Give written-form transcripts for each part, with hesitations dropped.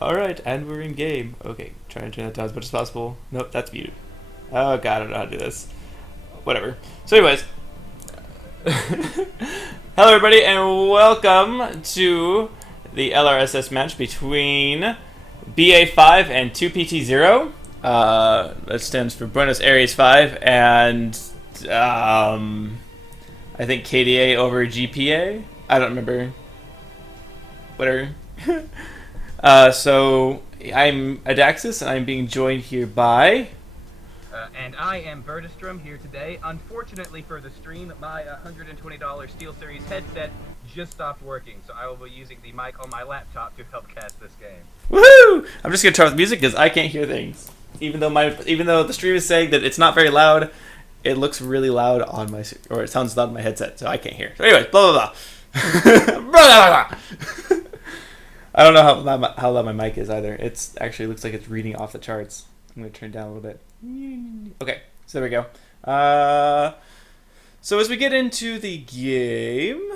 Alright, and we're in game. Okay, try and turn that down as much as possible. Nope, that's muted. Oh god, I don't know how to do this. Whatever. So anyways. Hello everybody and welcome to the LRSS match between BA5 and 2PT0. That stands for Buenos 5 and I think KDA over GPA. I don't remember. Whatever. So I'm Adaxis, and I'm being joined here by. And I am Vertistrom here today. Unfortunately for the stream, my $120 SteelSeries headset just stopped working, so I will be using the mic on my laptop to help cast this game. Woohoo! I'm just gonna turn off the music because I can't hear things. Even though the stream is saying that it's not very loud, it looks really loud on my, or it sounds loud on my headset, so I can't hear. So anyways, blah blah blah. Blah blah blah. I don't know how loud my mic is either. It's actually looks like it's reading off the charts. I'm gonna turn it down a little bit. Okay, so there we go. So as we get into the game,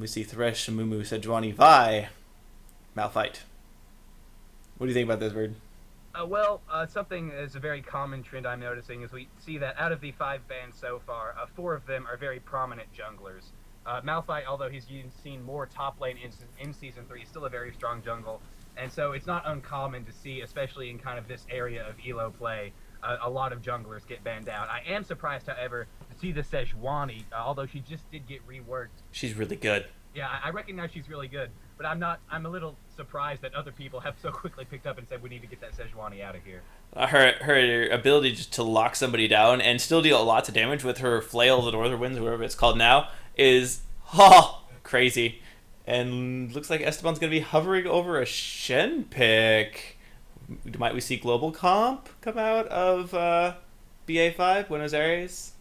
we see Thresh, Mumu, Sejuani, Vi, Malphite. What do you think about this, Bird? Something is a very common trend I'm noticing is we see that out of the 5 bans so far, 4 of them are very prominent junglers. Malphite, although he's seen more top lane in Season 3, is still a very strong jungle. And so it's not uncommon to see, especially in kind of this area of Elo play, a lot of junglers get banned out. I am surprised, however, to see the Sejuani, although she just did get reworked. She's really good. Yeah, I recognize she's really good, but I'm a little surprised that other people have so quickly picked up and said we need to get that Sejuani out of here. Her ability just to lock somebody down and still deal lots of damage with her Flail of the Northern Winds, whatever it's called now, is crazy. And looks like Esteban's going to be hovering over a Shen pick. Might we see Global Comp come out of BA5, Buenos Aires?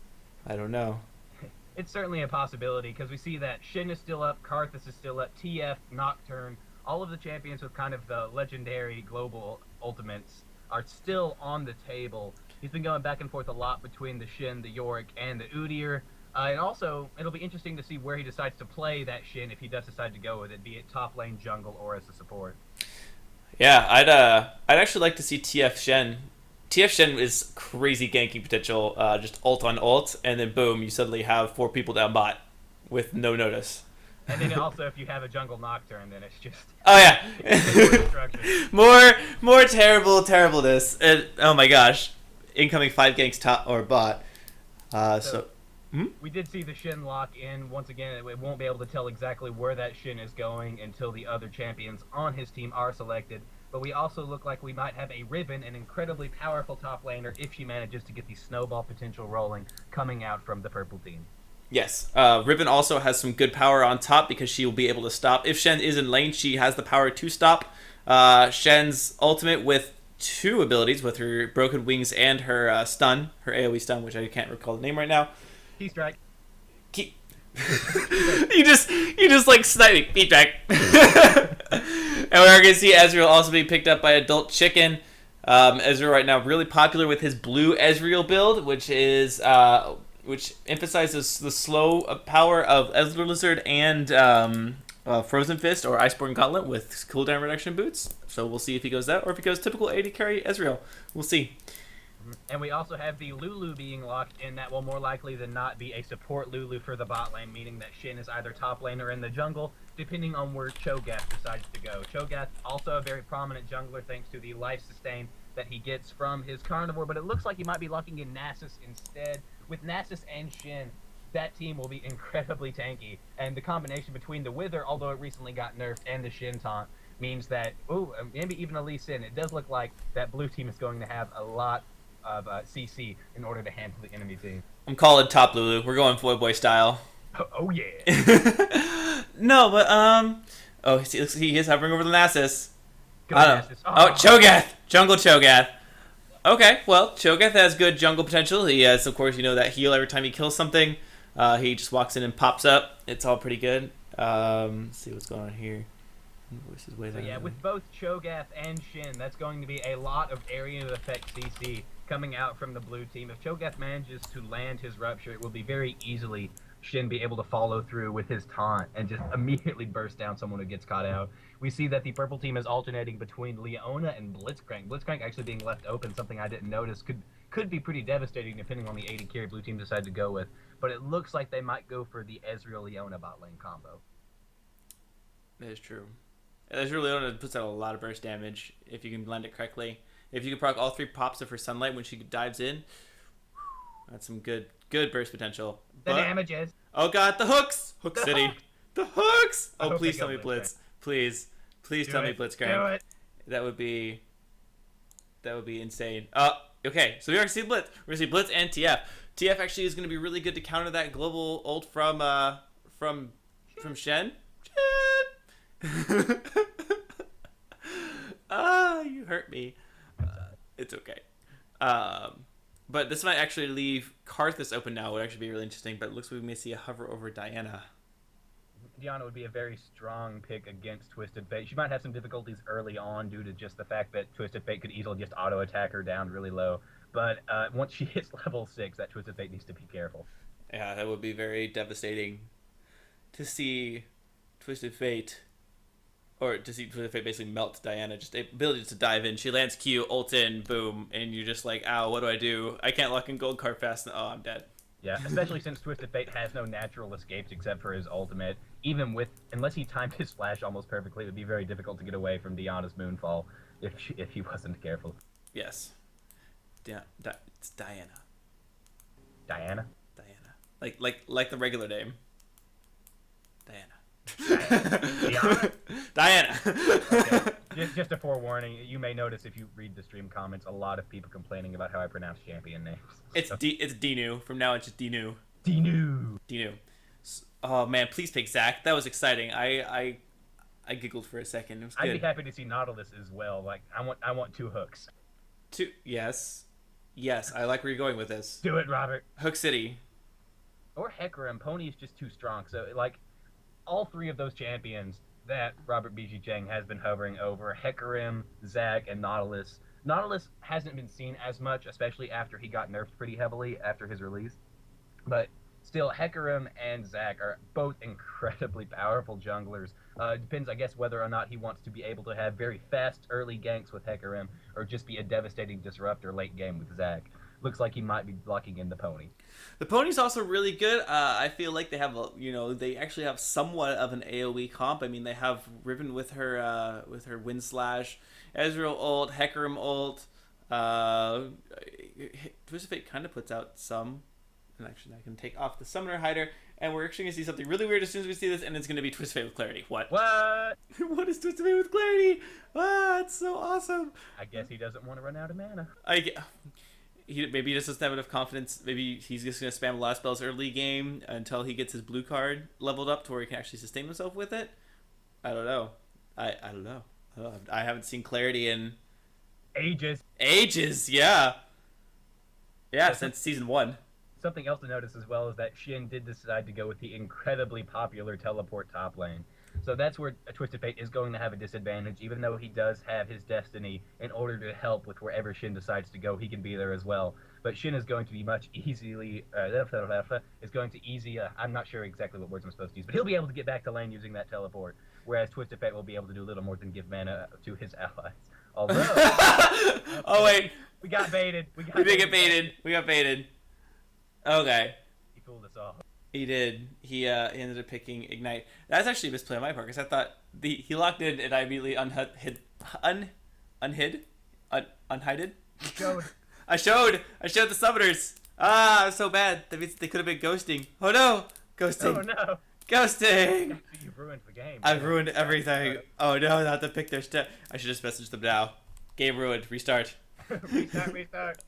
I don't know. It's certainly a possibility, because we see that Shin is still up, Karthus is still up, TF, Nocturne, all of the champions with kind of the legendary global ultimates are still on the table. He's been going back and forth a lot between the Shin, the Yorick, and the Udyr. And also, it'll be interesting to see where he decides to play that Shin if he does decide to go with it, be it top lane, jungle, or as a support. Yeah, I'd actually like to see TF Shen. TF Shen is crazy ganking potential, just ult on ult, and then boom, you suddenly have 4 people down bot with no notice. And then also, if you have a jungle Nocturne, then it's just... Oh yeah! more terribleness. And, oh my gosh. Incoming 5 ganks top or bot. We did see the Shin lock in. Once again, it won't be able to tell exactly where that Shin is going until the other champions on his team are selected. But we also look like we might have a Riven, an incredibly powerful top laner, if she manages to get the snowball potential rolling, coming out from the purple team. Yes, Riven also has some good power on top because she will be able to stop. If Shen is in lane, she has the power to stop. Shen's ultimate with 2 abilities, with her Broken Wings and her stun, her AoE stun, which I can't recall the name right now. Key strike. You just like sniping. Key strike. And we're going to see Ezreal also be picked up by Adult Chicken. Ezreal right now really popular with his blue Ezreal build, which is which emphasizes the slow power of Ezreal Lizard and Frozen Fist or Iceborne Gauntlet with cooldown reduction boots. So we'll see if he goes that or if he goes typical AD carry Ezreal. We'll see. And we also have the Lulu being locked in that will more likely than not be a support Lulu for the bot lane, meaning that Shin is either top lane or in the jungle, depending on where Cho'Gath decides to go. Cho'Gath, also a very prominent jungler thanks to the life sustain that he gets from his carnivore, but it looks like he might be locking in Nasus instead. With Nasus and Shin, that team will be incredibly tanky, and the combination between the Wither, although it recently got nerfed, and the Shin taunt means that, maybe even a Lee Sin, it does look like that blue team is going to have a lot of CC in order to handle the enemy team. I'm calling top Lulu. We're going Boy Boy style. Oh yeah. No, but he is hovering over the Nasus. Oh, Cho'Gath! Jungle Cho'Gath. Okay, well, Cho'Gath has good jungle potential. He has, of course, that heal every time he kills something. He just walks in and pops up. It's all pretty good. Let's see what's going on here. With both Cho'Gath and Shin, that's going to be a lot of area effect CC coming out from the blue team. If Cho'Gath manages to land his Rupture, it will be very easily Shin be able to follow through with his taunt and just immediately burst down someone who gets caught out. We see that the purple team is alternating between Leona and Blitzcrank. Blitzcrank actually being left open, something I didn't notice, could be pretty devastating depending on the AD carry blue team decide to go with. But it looks like they might go for the Ezreal-Leona bot lane combo. That is true. Ezreal-Leona puts out a lot of burst damage if you can blend it correctly. If you can proc all 3 pops of her sunlight when she dives in, that's some good burst potential. The damages. Oh god, the hooks! Hook City. The hooks! Oh, please tell me Blitz. Please tell me Blitzcrank. Do it. That would be insane. Okay, so we're gonna see Blitz. We're gonna see Blitz and TF. TF actually is gonna be really good to counter that global ult from Shen. You hurt me. It's okay. But this might actually leave Karthus open now. It would actually be really interesting. But it looks like we may see a hover over Diana. Diana would be a very strong pick against Twisted Fate. She might have some difficulties early on due to just the fact that Twisted Fate could easily just auto-attack her down really low. But once she hits level 6, that Twisted Fate needs to be careful. Yeah, that would be very devastating to see Twisted Fate... Or to see Twisted Fate basically melt Diana. Just the ability to dive in. She lands Q, ult in, boom. And you're just like, ow, what do I do? I can't lock in gold card fast. Oh, I'm dead. Yeah, especially since Twisted Fate has no natural escapes except for his ultimate. Unless he timed his flash almost perfectly, it would be very difficult to get away from Diana's Moonfall if he wasn't careful. Yes. It's Diana. Diana? Diana. Like the regular name. Diana. Diana. Okay. Just a forewarning, you may notice if you read the stream comments, a lot of people complaining about how I pronounce champion names. It's Dinu. From now on, it's just Dinu. Dinu. Oh man, please pick Zach. That was exciting. I giggled for a second. It was good. I'd be happy to see Nautilus as well. Like I want 2 hooks. Yes, I like where you're going with this. Do it, Robert. Hook City. Or Hecarim. Pony is just too strong. So like, all 3 of those champions that Robert B.G. Chang has been hovering over, Hecarim, Zac, and Nautilus. Nautilus hasn't been seen as much, especially after he got nerfed pretty heavily after his release. But still, Hecarim and Zac are both incredibly powerful junglers. It depends, I guess, whether or not he wants to be able to have very fast early ganks with Hecarim, or just be a devastating disruptor late game with Zac. Looks like he might be blocking in the Pony. The Pony's also really good. I feel like they have, they actually have somewhat of an AoE comp. I mean, they have Riven with her Wind Slash, Ezreal ult, Hecarim ult. Twisted Fate kind of puts out some. And actually, I can take off the Summoner Hider, and we're actually going to see something really weird as soon as we see this, and it's going to be Twisted Fate with Clarity. What? What? What is Twisted Fate with Clarity? Ah, it's so awesome. I guess he doesn't want to run out of mana. Maybe he just doesn't have enough confidence. Maybe he's just going to spam a lot of spells early game until he gets his blue card leveled up to where he can actually sustain himself with it. I don't know. I don't know. I haven't seen Clarity in... Ages, yeah. Yeah, since Season 1. Something else to notice as well is that Shin did decide to go with the incredibly popular teleport top lane. So that's where a Twisted Fate is going to have a disadvantage, even though he does have his Destiny in order to help with wherever Shin decides to go. He can be there as well. But Shin is going to be I'm not sure exactly what words I'm supposed to use, but he'll be able to get back to lane using that teleport, whereas Twisted Fate will be able to do little more than give mana to his allies. Although... Oh, wait. We got baited. We got baited. Okay. He fooled us all. He did. He ended up picking Ignite. That's actually a misplay on my part, because I thought he locked in and I immediately unhided. I showed the summoners. Ah, so bad. That means they could have been ghosting. Oh no, ghosting. Oh no, ghosting. You ruined the game. I've ruined everything. Oh no, not to pick their step. I should just message them now. Game ruined. Restart. Restart.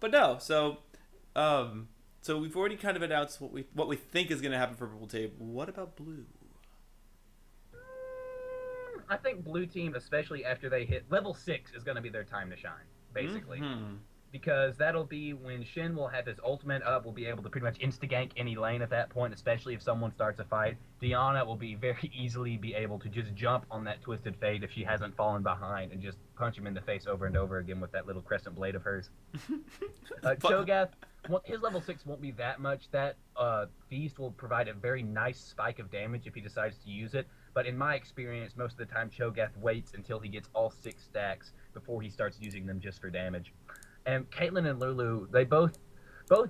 But no. So we've already kind of announced what we think is going to happen for Purple Team. What about Blue? I think Blue Team, especially after they hit level 6, is going to be their time to shine, basically. Mm-hmm. Because that'll be when Shin will have his ultimate up, will be able to pretty much insta-gank any lane at that point, especially if someone starts a fight. Diana will be very easily be able to just jump on that Twisted Fate if she hasn't fallen behind and just punch him in the face over and over again with that little crescent blade of hers. Cho'Gath Well, his level 6 won't be that much. That Feast will provide a very nice spike of damage if he decides to use it. But in my experience, most of the time, Cho'Gath waits until he gets all 6 stacks before he starts using them just for damage. And Caitlyn and Lulu, they both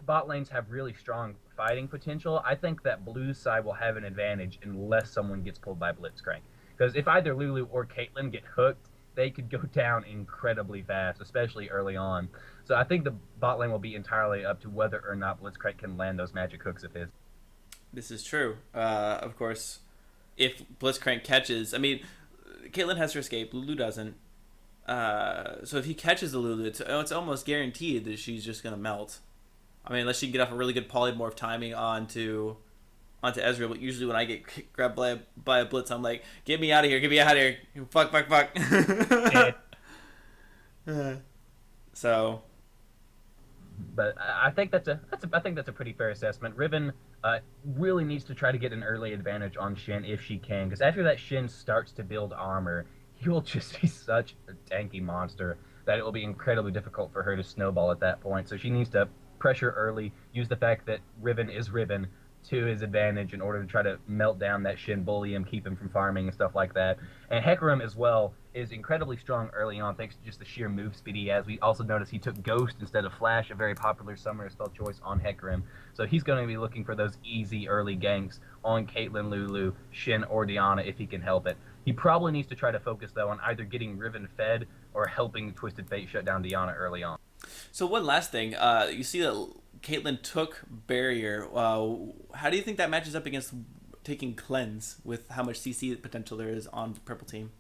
bot lanes have really strong fighting potential. I think that Blue's side will have an advantage unless someone gets pulled by Blitzcrank. Because if either Lulu or Caitlyn get hooked, they could go down incredibly fast, especially early on. So I think the bot lane will be entirely up to whether or not Blitzcrank can land those magic hooks of his. This is true. Of course, if Blitzcrank catches, I mean, Caitlyn has her escape, Lulu doesn't. So if he catches the Lulu, it's almost guaranteed that she's just gonna melt. I mean, unless she can get off a really good polymorph timing onto Ezreal, but usually when I get grabbed by a blitz, I'm like, get me out of here, get me out of here, fuck. So, but I think that's a pretty fair assessment. Riven really needs to try to get an early advantage on Shin if she can, because after that Shin starts to build armor, he will just be such a tanky monster that it will be incredibly difficult for her to snowball at that point. So she needs to pressure early, use the fact that Riven is Riven to his advantage in order to try to melt down that Shin, bully him, keep him from farming and stuff like that. And Hecarim as well is incredibly strong early on thanks to just the sheer move speed he has. We also notice he took Ghost instead of Flash, a very popular summoner spell choice on Hecarim. So he's going to be looking for those easy early ganks on Caitlyn, Lulu, Shin, or Diana if he can help it. He probably needs to try to focus, though, on either getting Riven fed or helping Twisted Fate shut down Diana early on. So one last thing, you see that Caitlyn took Barrier. How do you think that matches up against taking Cleanse with how much CC potential there is on the Purple team?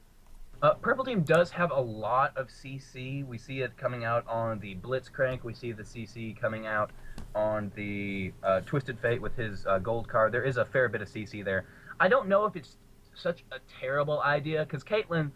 Purple team does have a lot of CC. We see it coming out on the Blitzcrank. We see the CC coming out on the Twisted Fate with his gold card. There is a fair bit of CC there. I don't know if it's such a terrible idea, because Caitlyn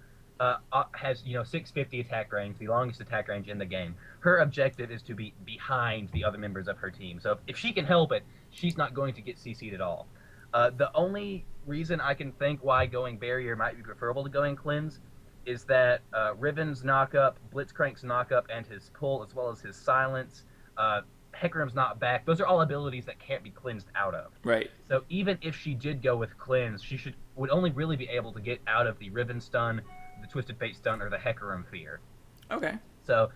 has 650 attack range, the longest attack range in the game. Her objective is to be behind the other members of her team. So if she can help it, she's not going to get CC'd at all. The only reason I can think why going Barrier might be preferable to going Cleanse is that Riven's knockup, Blitzcrank's knockup, and his pull, as well as his silence, Hecarim's not back. Those are all abilities that can't be cleansed out of. Right. So even if she did go with Cleanse, she would only really be able to get out of the Riven stun, the Twisted Fate stun, or the Hecarim fear. Okay. So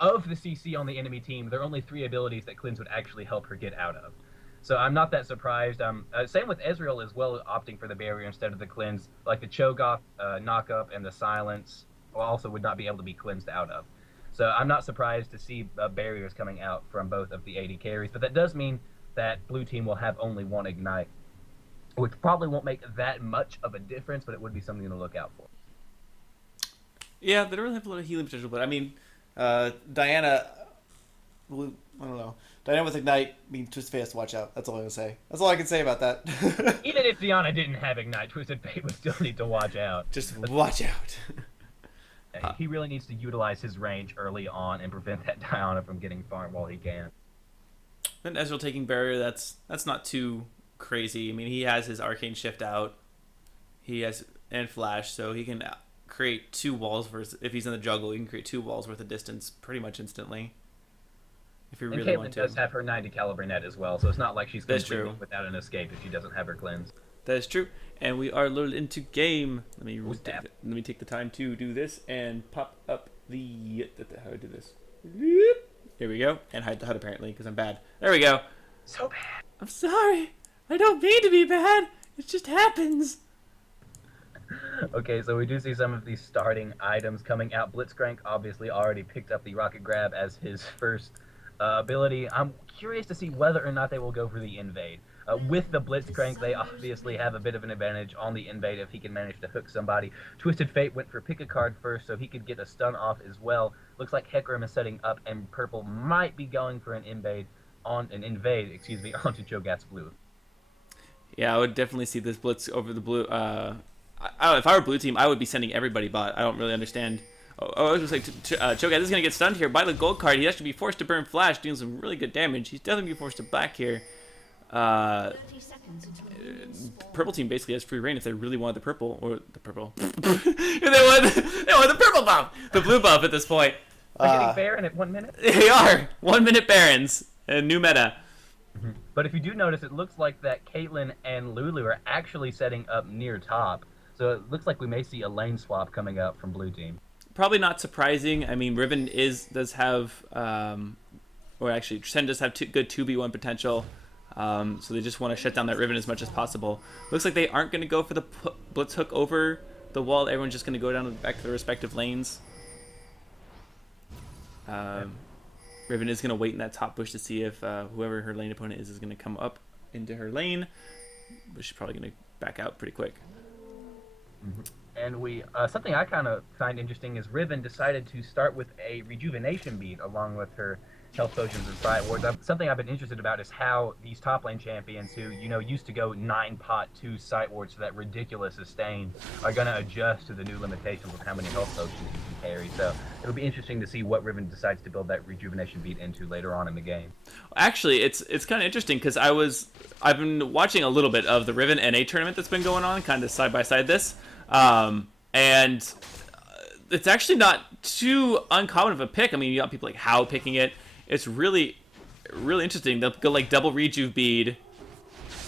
of the CC on the enemy team, there are only 3 abilities that Cleanse would actually help her get out of. So I'm not that surprised. Same with Ezreal as well, opting for the Barrier instead of the Cleanse. Like the Cho'Gath knockup and the Silence also would not be able to be cleansed out of. So I'm not surprised to see barriers coming out from both of the AD carries. But that does mean that blue team will have only 1 Ignite, which probably won't make that much of a difference, but it would be something to look out for. Yeah, they don't really have a lot of healing potential, but I mean, Diana, I don't know. Diana with Ignite means Twisted Fate has to watch out. That's all I'm going to say. That's all I can say about that. Even if Diana didn't have Ignite, Twisted Fate would still need to watch out. Just watch out. He really needs to utilize his range early on and prevent that Diana from getting farmed while he can. And Ezreal taking Barrier, that's not too crazy. I mean, he has his Arcane Shift out. He has and Flash, so he can create 2 walls versus, if he's in the jungle, he can create 2 walls worth of distance pretty much instantly. If you really want to. And Caitlyn does have her 90 caliber net as well, so it's not like she's completely without an escape if she doesn't have her cleanse. That is true, and we are loaded into game. Let me take the time to do this and pop up the how do I do this? Here we go, and hide the HUD apparently because I'm bad. There we go. So bad. I'm sorry. I don't mean to be bad. It just happens. Okay, so we do see some of these starting items coming out. Blitzcrank obviously already picked up the Rocket Grab as his first ability. I'm curious to see whether or not they will go for the Invade. With the Blitzcrank, they obviously have a bit of an advantage on the Invade if he can manage to hook somebody. Twisted Fate went for pick a card first, so he could get a stun off as well. Looks like Hecarim is setting up, and Purple might be going for an invade onto Cho'Gath's blue. Yeah, I would definitely see this Blitz over the blue. If I were blue team, I would be sending everybody bot. I don't really understand. I was just like, Cho'Gath is going to get stunned here by the gold card. He has to be forced to burn Flash, doing some really good damage. He's definitely be forced to back here. Purple team basically has free reign if they really wanted the purple, or the purple. If they want the purple buff, the blue buff at this point. They're getting Baron at 1 minute? They are 1 minute Barons. A new meta. But if you do notice, it looks like that Caitlyn and Lulu are actually setting up near top. So it looks like we may see a lane swap coming up from blue team. Probably not surprising. I mean, Riven does have, or actually, Shen does have good 2v1 potential. So they just want to shut down that Riven as much as possible. Looks like they aren't going to go for the blitz hook over the wall. Everyone's just going to go down back to their respective lanes. Riven is going to wait in that top bush to see if whoever her lane opponent is going to come up into her lane. But she's probably going to back out pretty quick. And something I kind of find interesting is Riven decided to start with a rejuvenation bead along with her health potions and sight wards. Something I've been interested about is how these top lane champions who, used to go 9-pot 2 sight wards for that ridiculous sustain are going to adjust to the new limitations of how many health potions you can carry. So it'll be interesting to see what Riven decides to build that rejuvenation bead into later on in the game. Actually, it's kind of interesting because I've been watching a little bit of the Riven NA tournament that's been going on, kind of side by side this. And it's actually not too uncommon of a pick. I mean, you got people like How picking it. It's really, really interesting. They'll go like double rejuve bead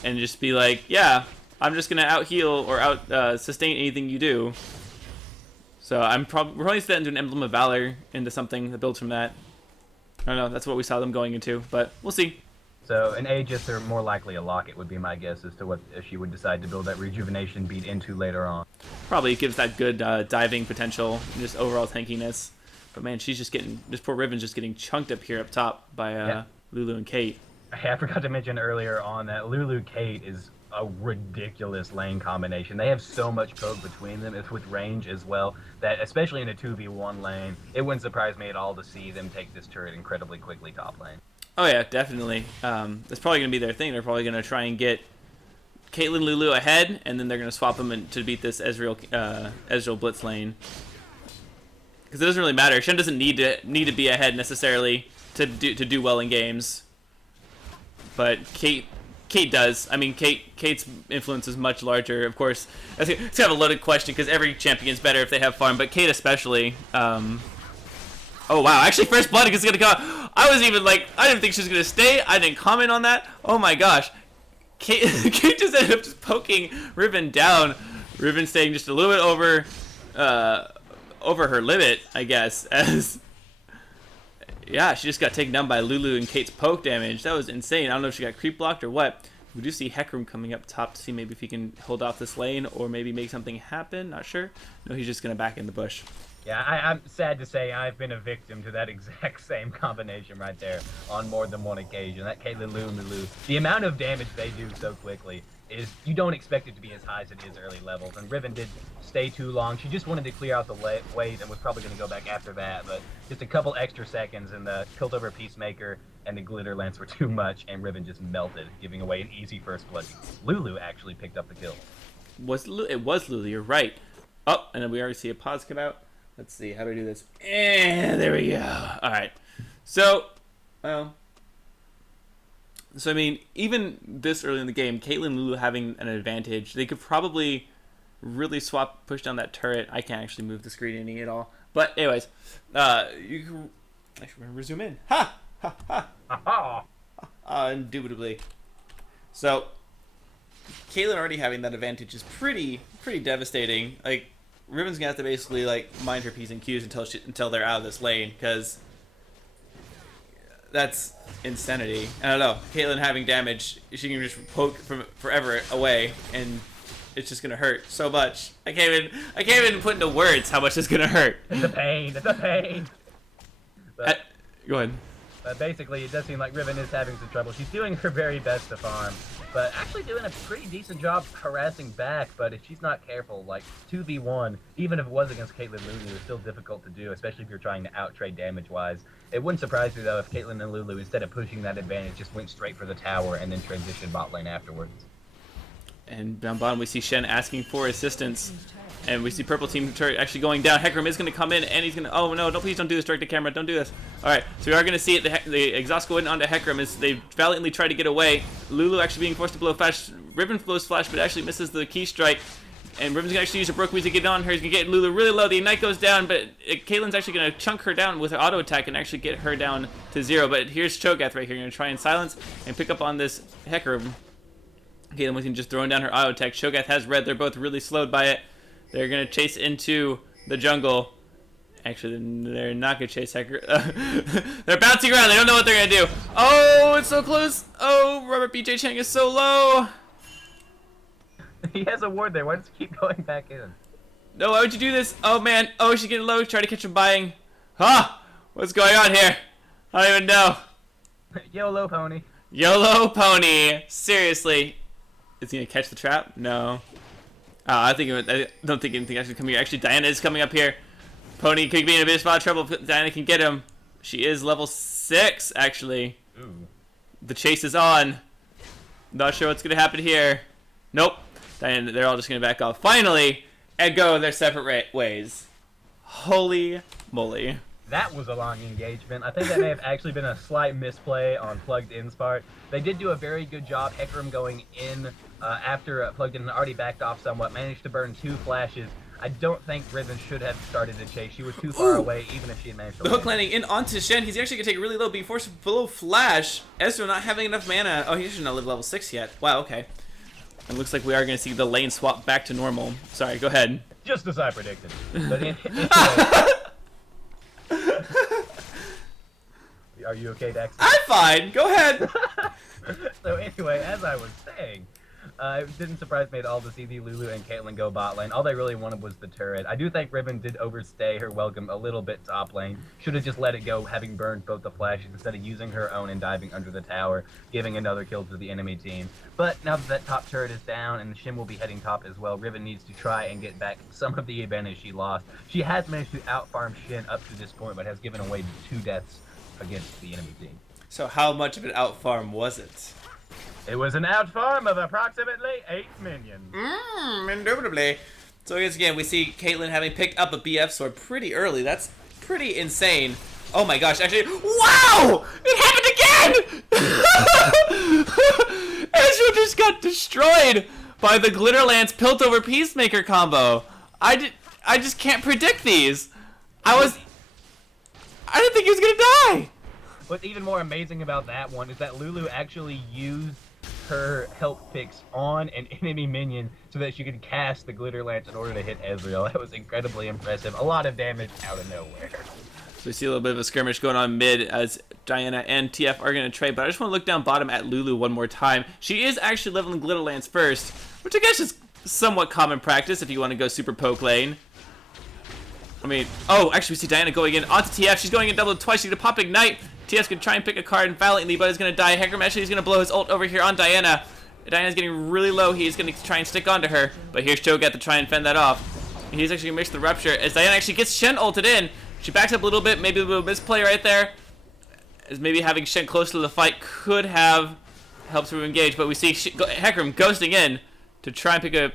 and just be like, yeah, I'm just going to out heal or out sustain anything you do. So we're probably set into an Emblem of Valor into something that builds from that. I don't know. That's what we saw them going into, but we'll see. So an Aegis or more likely a Locket would be my guess as to what she would decide to build that rejuvenation bead into later on. Probably gives that good diving potential and just overall tankiness. But man, this poor Riven's just getting chunked up here up top by Lulu and Kate. I forgot to mention earlier on that Lulu Kate is a ridiculous lane combination. They have so much code between them. It's with range as well, that especially in a 2v1 lane, it wouldn't surprise me at all to see them take this turret incredibly quickly top lane. Oh yeah, definitely. That's probably going to be their thing. They're probably going to try and get Caitlyn Lulu ahead, and then they're going to swap them to beat this Ezreal Blitz lane. Because it doesn't really matter. Shen doesn't need to be ahead necessarily to do well in games. But Kate does. I mean, Kate's influence is much larger. Of course, it's kind of a loaded question because every champion is better if they have farm, but Kate especially. Oh wow! Actually, first blood is gonna come. I was even like, I didn't think she was gonna stay. I didn't comment on that. Oh my gosh! Kate just ended up just poking Riven down. Riven staying just a little bit over her limit, I guess. As yeah, she just got taken down by Lulu and Kate's poke damage. That was insane. I don't know if she got creep blocked or what. We do see Hecarim coming up top to see maybe if he can hold off this lane or maybe make something happen. Not sure. No, he's just gonna back in the bush. Yeah, I'm sad to say I've been a victim to that exact same combination right there on more than one occasion. That Caitlyn Lulu, the amount of damage they do so quickly is you don't expect it to be as high as it is early levels. And Riven did stay too long. She just wanted to clear out the wait and was probably going to go back after that. But just a couple extra seconds and the Piltover Peacemaker and the Glitter Lance were too much, and Riven just melted, giving away an easy first blood. Lulu actually picked up the kill. It was Lulu, you're right. Oh, and then we already see a pause come out. Let's see, how do I do this? And there we go. All right. So, well, I mean, even this early in the game, Caitlyn and Lulu having an advantage, they could probably really push down that turret. I can't actually move the screen any at all. But anyways, you can actually resume in. Ha! Ha! Ha! Ha! Indubitably. So, Caitlyn already having that advantage is pretty devastating. Like, Riven's gonna have to basically like mind her P's and Q's until they're out of this lane, because that's insanity. I don't know. Caitlyn having damage, she can just poke from forever away, and it's just gonna hurt so much. I can't even put into words how much it's gonna hurt. It's a pain. It's a pain. But, go ahead. But basically, it does seem like Riven is having some trouble. She's doing her very best to farm, but actually doing a pretty decent job harassing back. But if she's not careful, like 2v1, even if it was against Caitlyn Lulu, it's still difficult to do, especially if you're trying to out-trade damage-wise. It wouldn't surprise me, though, if Caitlyn and Lulu, instead of pushing that advantage, just went straight for the tower and then transitioned bot lane afterwards. And down bottom, we see Shen asking for assistance. And we see purple team turret actually going down. Hecarim is going to come in, and he's going to... Oh, no, please don't do this direct to camera. Don't do this. All right, so we are going to see it. The exhaust going onto Hecarim as they valiantly try to get away. Lulu actually being forced to blow flash. Riven blows flash, but actually misses the key strike. And Riven's gonna actually use her Broken Wings to get on her. He's gonna get Lulu really low. The Ignite goes down, but Caitlin's actually gonna chunk her down with her auto attack and actually get her down to 0. But here's Cho'Gath right here. Gonna try and silence and pick up on this Hecarim. Caitlyn was just throwing down her auto attack. Cho'Gath has red. They're both really slowed by it. They're gonna chase into the jungle. Actually, they're not gonna chase Hecarim. They're bouncing around. They don't know what they're gonna do. Oh, it's so close. Oh, Robert BJ Chang is so low. He has a ward there. Why does he keep going back in? No, why would you do this? Oh, man. Oh, she's getting low. Try to catch him buying. Huh? What's going on here? I don't even know. YOLO pony. YOLO pony. Seriously. Is he going to catch the trap? No. I don't think anything actually coming here. Actually, Diana is coming up here. Pony could be in a bit of spot trouble. Diana can get him. She is level 6, actually. Ooh. The chase is on. Not sure what's going to happen here. Nope. Diana, they're all just going to back off. Finally, and go their separate ways. Holy moly. That was a long engagement. I think that may have actually been a slight misplay on Plugged In's part. They did do a very good job. Hecarim going in after Plugged In already backed off somewhat, managed to burn 2 flashes. I don't think Riven should have started the chase. She was too far away, even if she had managed to The hook landing in onto Shen. He's actually going to take it really low, being forced below Flash. Ezreal not having enough mana. Oh, he should not live level 6 yet. Wow, okay. It looks like we are going to see the lane swap back to normal. Sorry, go ahead. Just as I predicted. But are you okay, Dex? I'm fine. Go ahead. So anyway, as I was saying, it didn't surprise me at all to see the Lulu and Caitlyn go bot lane. All they really wanted was the turret. I do think Riven did overstay her welcome a little bit top lane. Should have just let it go, having burned both the flashes instead of using her own and diving under the tower, giving another kill to the enemy team. But now that top turret is down and Shin will be heading top as well, Riven needs to try and get back some of the advantage she lost. She has managed to outfarm Shin up to this point, but has given away 2 deaths against the enemy team. So how much of an outfarm was it? It was an outfarm of approximately 8 minions. Indubitably. So again, we see Caitlyn having picked up a BF sword pretty early. That's pretty insane. Oh my gosh, actually, wow! It happened again! Ezreal just got destroyed by the Glitterlance Piltover Peacemaker combo. I just can't predict these. I didn't think he was gonna die! What's even more amazing about that one is that Lulu actually used her health picks on an enemy minion so that she could cast the Glitter Lance in order to hit Ezreal. That was incredibly impressive. A lot of damage out of nowhere. So we see a little bit of a skirmish going on mid as Diana and TF are going to trade, but I just want to look down bottom at Lulu one more time. She is actually leveling Glitter Lance first, which I guess is somewhat common practice if you want to go super poke lane. I mean, oh, actually we see Diana going in onto TF. She's going in double twice. She's going to pop Ignite. TF's going to try and pick a card valiantly, but is going to die. Hecarim actually is going to blow his ult over here on Diana. Diana's getting really low. He's going to try and stick onto her, but here's Cho'Gath to try and fend that off. And he's actually going to mix the Rupture as Diana actually gets Shen ulted in. She backs up a little bit, maybe a little misplay right there. As maybe having Shen close to the fight could have helped to engage, but we see Hecarim ghosting in to try and pick up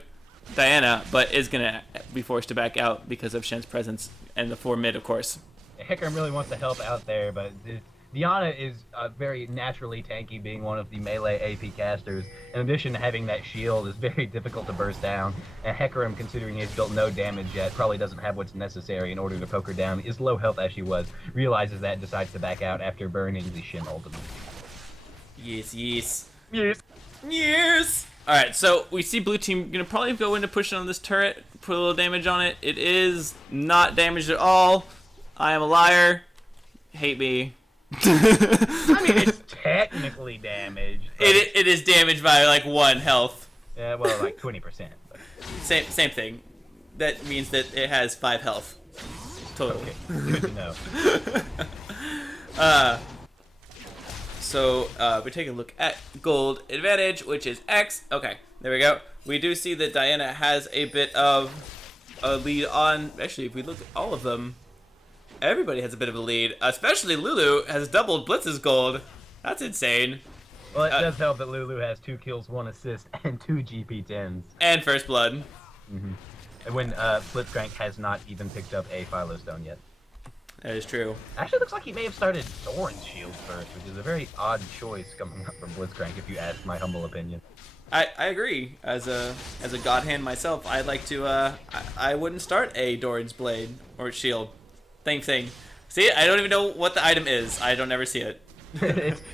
Diana, but is going to be forced to back out because of Shen's presence and the 4 mid, of course. Hecarim really wants to help out there, but Diana is very naturally tanky, being one of the melee AP casters. In addition to having that shield, is very difficult to burst down. And Hecarim, considering he's dealt no damage yet, probably doesn't have what's necessary in order to poke her down. Is low health as she was, realizes that, and decides to back out after burning the Shin ultimate. Yes, yes. Yes. Yes! Alright, so we see blue team going to probably go in to push on this turret, put a little damage on it. It is not damaged at all. I am a liar. Hate me. I mean, it's technically damaged. It is damaged by like 1 health. Yeah, well, like 20%. But. Same thing. That means that it has 5 health. Total. Okay, good to know. So we take a look at gold advantage, which is X. Okay, there we go. We do see that Diana has a bit of a lead on. Actually, if we look at all of them, everybody has a bit of a lead. Especially Lulu has doubled Blitz's gold. That's insane. Well, it does help that Lulu has 2 kills, 1 assist, and 2 GP10s. And first blood. Mm-hmm. And when Blitzcrank has not even picked up a Philo Stone yet. That is true. Actually, looks like he may have started Thorn's Shield first, which is a very odd choice coming up from Blitzcrank, if you ask my humble opinion. I agree. As a god hand myself, I'd like to. I wouldn't start a Doran's blade or shield. Same thing. See, I don't even know what the item is. I don't ever see it.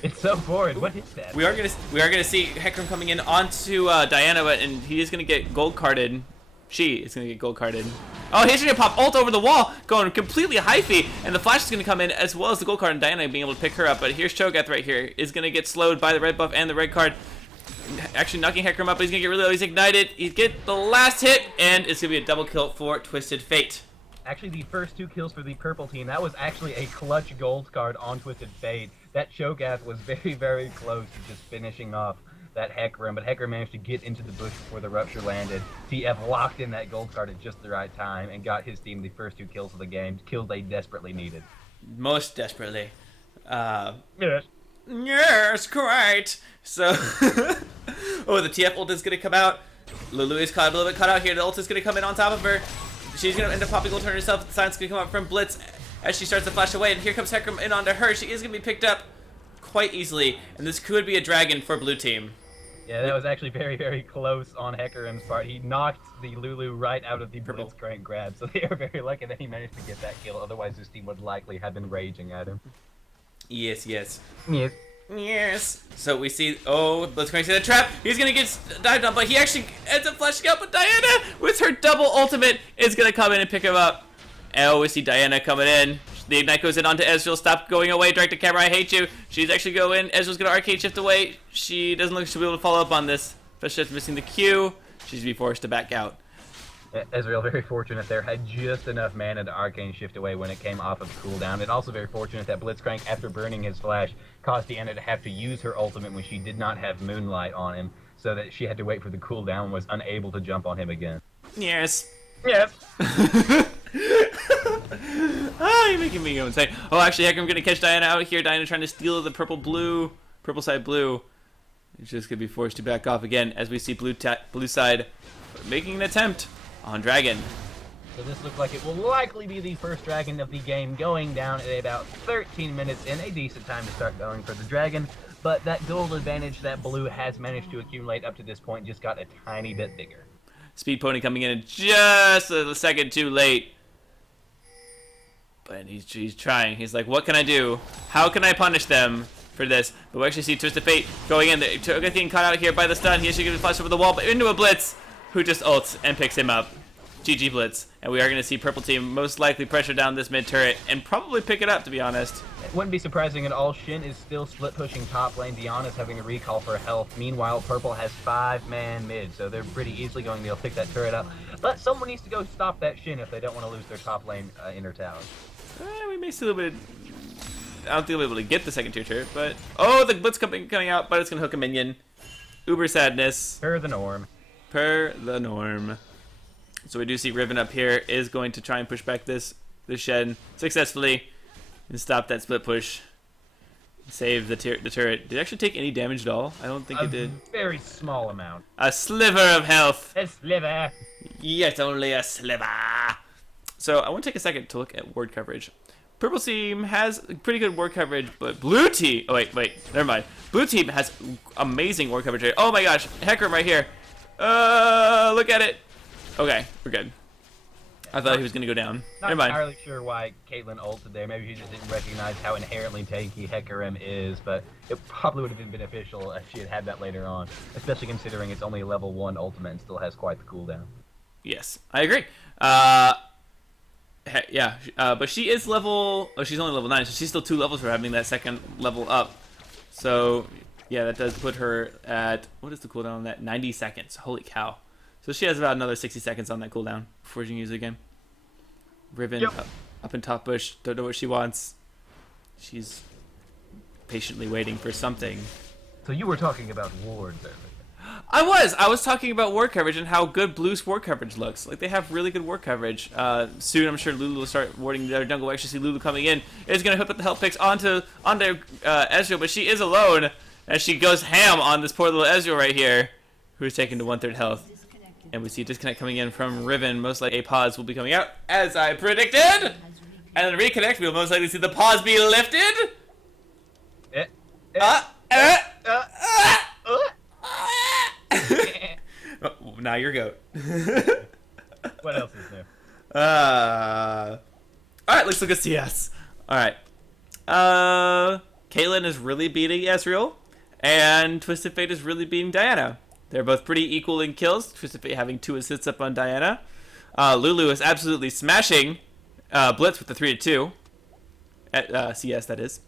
it's so boring. What is that? We are gonna see Hecarim coming in onto Diana, and he is gonna get gold carded. She is gonna get gold carded. Oh, he's gonna pop ult over the wall, going completely hyphy, and the flash is gonna come in as well as the gold card, and Diana being able to pick her up. But here's Cho'Gath right here, is gonna get slowed by the red buff and the red card. Actually knocking Hecarim up, but he's gonna get really low. He's ignited. He's get the last hit, and it's gonna be a double kill for Twisted Fate. Actually, the first 2 kills for the purple team, that was actually a clutch gold card on Twisted Fate. That Cho'Gath was very, very close to just finishing off that Hecarim, but Hecarim managed to get into the bush before the rupture landed. TF locked in that gold card at just the right time and got his team the first 2 kills of the game, kills they desperately needed. Most desperately. Yes. Yes, correct. So, oh, the TF ult is gonna come out. Lulu is caught a little bit cut out here. The ult is gonna come in on top of her. She's gonna end up popping ult on herself. The sign's gonna come out from Blitz as she starts to flash away, and here comes Hecarim in onto her. She is gonna be picked up quite easily, and this could be a dragon for blue team. Yeah, that was actually very, very close on Hecarim's part. He knocked the Lulu right out of the Blitzcrank grab, so they are very lucky that he managed to get that kill. Otherwise, his team would likely have been raging at him. Yes, yes. Yes. Yes. So we see, Blitzcrank's in a trap. He's gonna get dived on, but he actually ends up flashing out. But Diana, with her double ultimate, is gonna come in and pick him up. And we see Diana coming in. The ignite goes in onto Ezreal. Stop going away. Direct to camera. I hate you. She's actually going. Ezreal's gonna arcade shift away. She doesn't look like she'll be able to follow up on this. Especially after missing the Q. She's gonna be forced to back out. Ezreal very fortunate there, had just enough mana to arcane shift away when it came off of cooldown, and also very fortunate that Blitzcrank, after burning his flash, caused Diana to have to use her ultimate when she did not have Moonlight on him, so that she had to wait for the cooldown and was unable to jump on him again. Yes. Yes. Ah, you're making me go insane. Oh, actually, Hecarim gonna catch Diana out here. Diana trying to steal the purple side blue. It's just gonna be forced to back off again as we see blue side making an attempt on dragon. So this looks like it will likely be the first dragon of the game, going down at about 13 minutes in, a decent time to start going for the dragon. But that gold advantage that blue has managed to accumulate up to this point just got a tiny bit bigger. Speed Pony coming in just a second too late. But he's trying. He's like, what can I do? How can I punish them for this? But we actually see Twisted Fate going in. Cho'Gath getting caught out here by the stun. He actually gets a flash over the wall, but into a Blitz, who just ults and picks him up. GG Blitz. And we are going to see purple team most likely pressure down this mid turret and probably pick it up, to be honest. It wouldn't be surprising at all. Shin is still split pushing top lane. Diana's having a recall for health. Meanwhile, purple has 5-man mid, so they're pretty easily going to be able to pick that turret up. But someone needs to go stop that Shin if they don't want to lose their top lane inner tower. We may see a little bit. I don't think we'll be able to get the second tier turret, but oh, the Blitz coming out, but it's going to hook a minion. Uber sadness. Per the norm. Per the norm. So we do see Riven up here is going to try and push back this shed successfully and stop that split push. Save the turret. Did it actually take any damage at all? I don't think it did. A very small amount. A sliver of health. A sliver. Yet only a sliver. So I want to take a second to look at ward coverage. Purple team has pretty good ward coverage, but blue team... Oh, wait, never mind. Blue team has amazing ward coverage. Oh my gosh, Hecarim right here. Look at it. Okay, we're good. I thought he was going to go down. Not never mind. entirely sure why Caitlyn ulted there. Maybe she just didn't recognize how inherently tanky Hecarim is, but it probably would have been beneficial if she had had that later on, especially considering it's only a level 1 ultimate and still has quite the cooldown. Yes, I agree. But she is level... Oh, she's only level 9, so she's still 2 levels for having that second level up. So, yeah, that does put her at... What is the cooldown on that? 90 seconds. Holy cow. So she has about another 60 seconds on that cooldown before she can use it again. Riven up in top bush. Don't know what she wants. She's patiently waiting for something. So you were talking about wards earlier. I was talking about ward coverage and how good Blue's ward coverage looks. Like, they have really good ward coverage. Soon, I'm sure Lulu will start warding the other jungle. We actually see Lulu coming in. It's going to hook up the health picks onto Ezreal, but she is alone as she goes ham on this poor little Ezreal right here, who is taken to 1/3 health. And we see a disconnect coming in from Riven. Most likely a pause will be coming out, as I predicted. And then reconnect, we'll most likely see the pause be lifted. now you're goat. What else is new? Alright, let's look at CS. Alright. Caitlyn is really beating Ezreal, and Twisted Fate is really beating Diana. They're both pretty equal in kills, Twisted Fate having 2 assists up on Diana. Lulu is absolutely smashing Blitz with the 3-2. At CS, that is.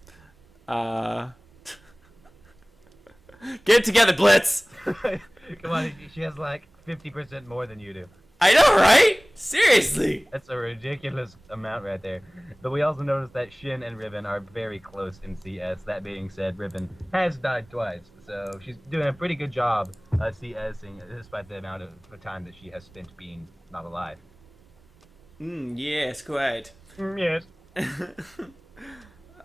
Get it together, Blitz! Come on, she has like 50% more than you do. I know, right? Seriously! That's a ridiculous amount right there. But we also noticed that Shin and Riven are very close in CS. That being said, Riven has died twice, so she's doing a pretty good job CSing despite the amount of time that she has spent being not alive. Yes, quite. Yes.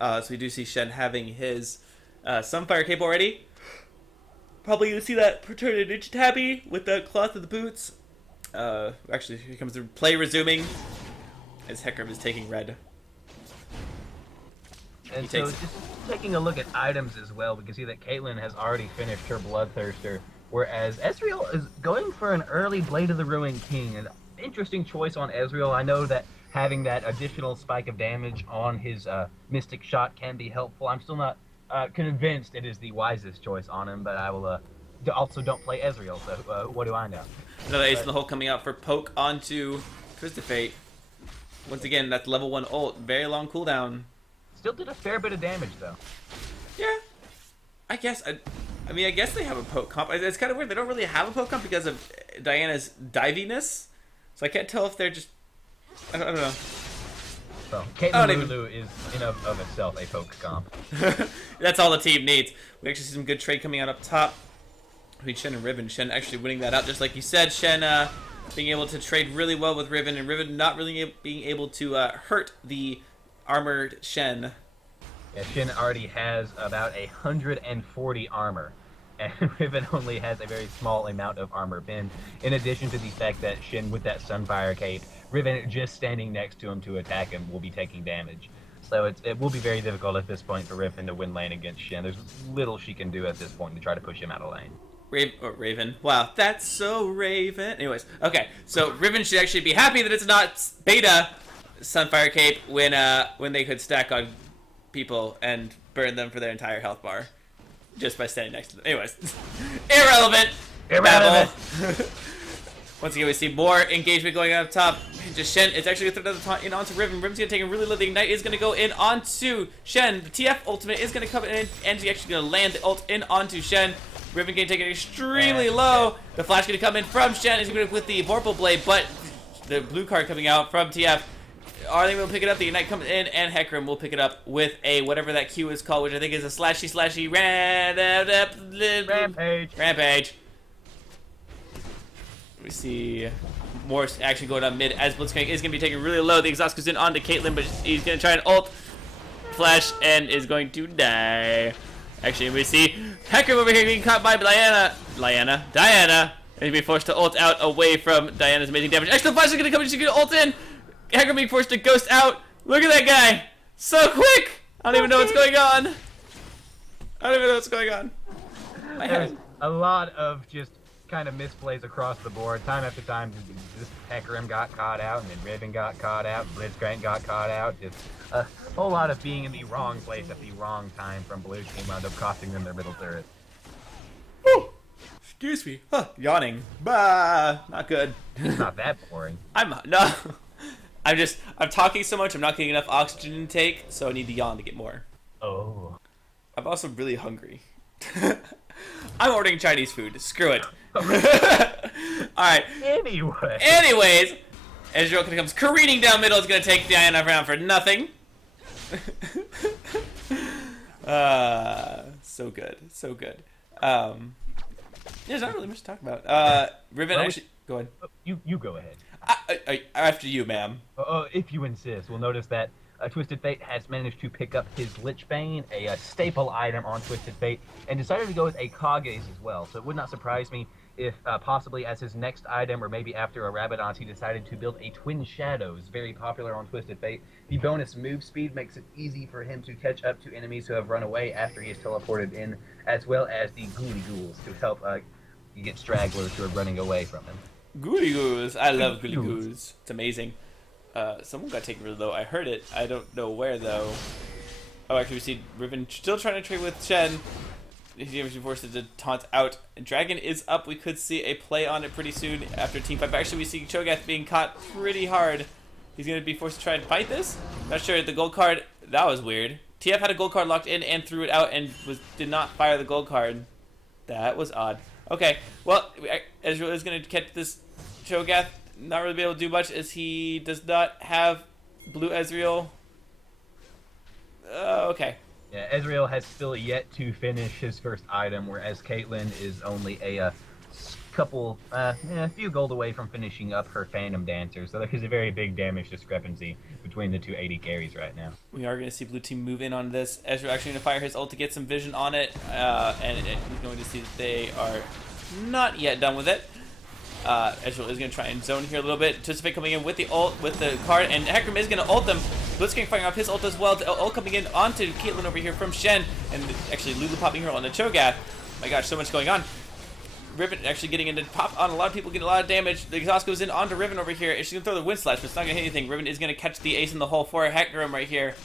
So we do see Shen having his Sunfire Cape already. Probably gonna see that turn to Ninja Tabby with the cloth of the boots. Actually, here comes the play resuming as Hecarim is taking red. And so just taking a look at items as well, we can see that Caitlyn has already finished her Bloodthirster, whereas Ezreal is going for an early Blade of the Ruined King. An interesting choice on Ezreal. I know that having that additional spike of damage on his Mystic Shot can be helpful. I'm still not convinced it is the wisest choice on him, but I will also don't play Ezreal, so what do I know? Another ace in the hole coming out for poke onto Twisted Fate. Once again, that's level 1 ult. Very long cooldown. Still did a fair bit of damage, though. Yeah. I guess I guess they have a poke comp. It's kind of weird. They don't really have a poke comp because of Diana's diviness. So I can't tell if they're just... I don't know. So, Caitlyn Lulu is, in of itself, a poke comp. That's all the team needs. We actually see some good trade coming out up top between Shen and Riven. Shen actually winning that out, just like you said. Shen being able to trade really well with Riven, and Riven not really being able to hurt the armored Shen. Yeah, Shen already has about 140 armor, and Riven only has a very small amount of armor bin, in addition to the fact that Shen, with that Sunfire Cape, Riven just standing next to him to attack him will be taking damage. So it will be very difficult at this point for Riven to win lane against Shen. There's little she can do at this point to try to push him out of lane. Raven. Wow, that's so Raven. Anyways, okay, so Riven should actually be happy that it's not beta Sunfire Cape when they could stack on people and burn them for their entire health bar just by standing next to them. Anyways, irrelevant. Once again, we see more engagement going on up top. Just Shen, it's actually going to throw another taunt in onto Riven. Riven's going to take a really low. The Ignite is going to go in onto Shen. The TF ultimate is going to come in, and he's actually going to land the ult in onto Shen. Riven going to take it extremely low. The flash going to come in from Shen. He's going to with the Vorpal Blade, but the blue card coming out from TF. Are they going to pick it up? The Ignite comes in, and Hecarim will pick it up with a whatever that Q is called, which I think is a slashy rampage. We see more action going on mid as Blitzcrank is going to be taken really low. The exhaust goes in onto Caitlyn, but he's going to try and ult flash and is going to die. Actually, we see Hecarim over here being caught by Diana, and he'll be forced to ult out away from Diana's amazing damage. Extra flash is going to come in, she's going to ult in. Hecarim being forced to ghost out. Look at that guy. So quick. I don't even know what's going on. There's a lot of just kind of misplays across the board. Time after time, this Hecarim got caught out, and then Riven got caught out, Blitzcrank got caught out. Just a whole lot of being in the wrong place at the wrong time from Blue Team wound up costing them their middle turret. Woo. Excuse me. Huh. Yawning. Bah. Not good. It's not that boring. I'm talking so much, I'm not getting enough oxygen intake, so I need to yawn to get more. Oh. I'm also really hungry. I'm ordering Chinese food. Screw it. Alright. Anyways, Ezreal comes careening down middle. Is going to take Diana around for nothing. So good. There's not really much to talk about. Riven actually... Go ahead. You go ahead. After you, ma'am. If you insist. We'll notice that Twisted Fate has managed to pick up his Lich Bane, a staple item on Twisted Fate, and decided to go with a Kage's as well. So it would not surprise me if possibly as his next item, or maybe after a Rabadon's, he decided to build a Twin Shadows, very popular on Twisted Fate. The bonus move speed makes it easy for him to catch up to enemies who have run away after he is teleported in, as well as the Ghoulie Ghouls to help you get stragglers who are running away from him. Goody goos. I love goody Goody goos. goos. It's amazing. Someone got taken really low. I heard it. I don't know where though. Oh, actually, we see Riven still trying to trade with Shen. He's going to be forced to taunt out. Dragon is up. We could see a play on it pretty soon after team fight. But actually, we see Cho'Gath being caught pretty hard. He's going to be forced to try and fight this. Not sure. The gold card, that was weird. TF had a gold card locked in and threw it out and did not fire the gold card. That was odd. Okay, well, Ezreal is going to catch this Cho'Gath. Not really be able to do much as he does not have blue Ezreal. Okay. Yeah, Ezreal has still yet to finish his first item, whereas Caitlyn is only a few gold away from finishing up her Phantom Dancer. So there is a very big damage discrepancy between the two AD carries right now. We are going to see blue team move in on this. Ezreal actually going to fire his ult to get some vision on it, and he's going to see that they are not yet done with it. Ezreal is going to try and zone here a little bit. Anticipate coming in with the ult, with the card, and Hecarim is going to ult them. Blitzcrank firing off his ult as well. Ult coming in onto Caitlyn over here from Shen, and actually Lulu popping her on the Cho'Gath. My gosh, so much going on. Riven actually getting into pop on a lot of people, getting a lot of damage. The exhaust goes in onto Riven over here. She's going to throw the Wind Slash, but it's not going to hit anything. Riven is going to catch the ace in the hole for Hecarim right here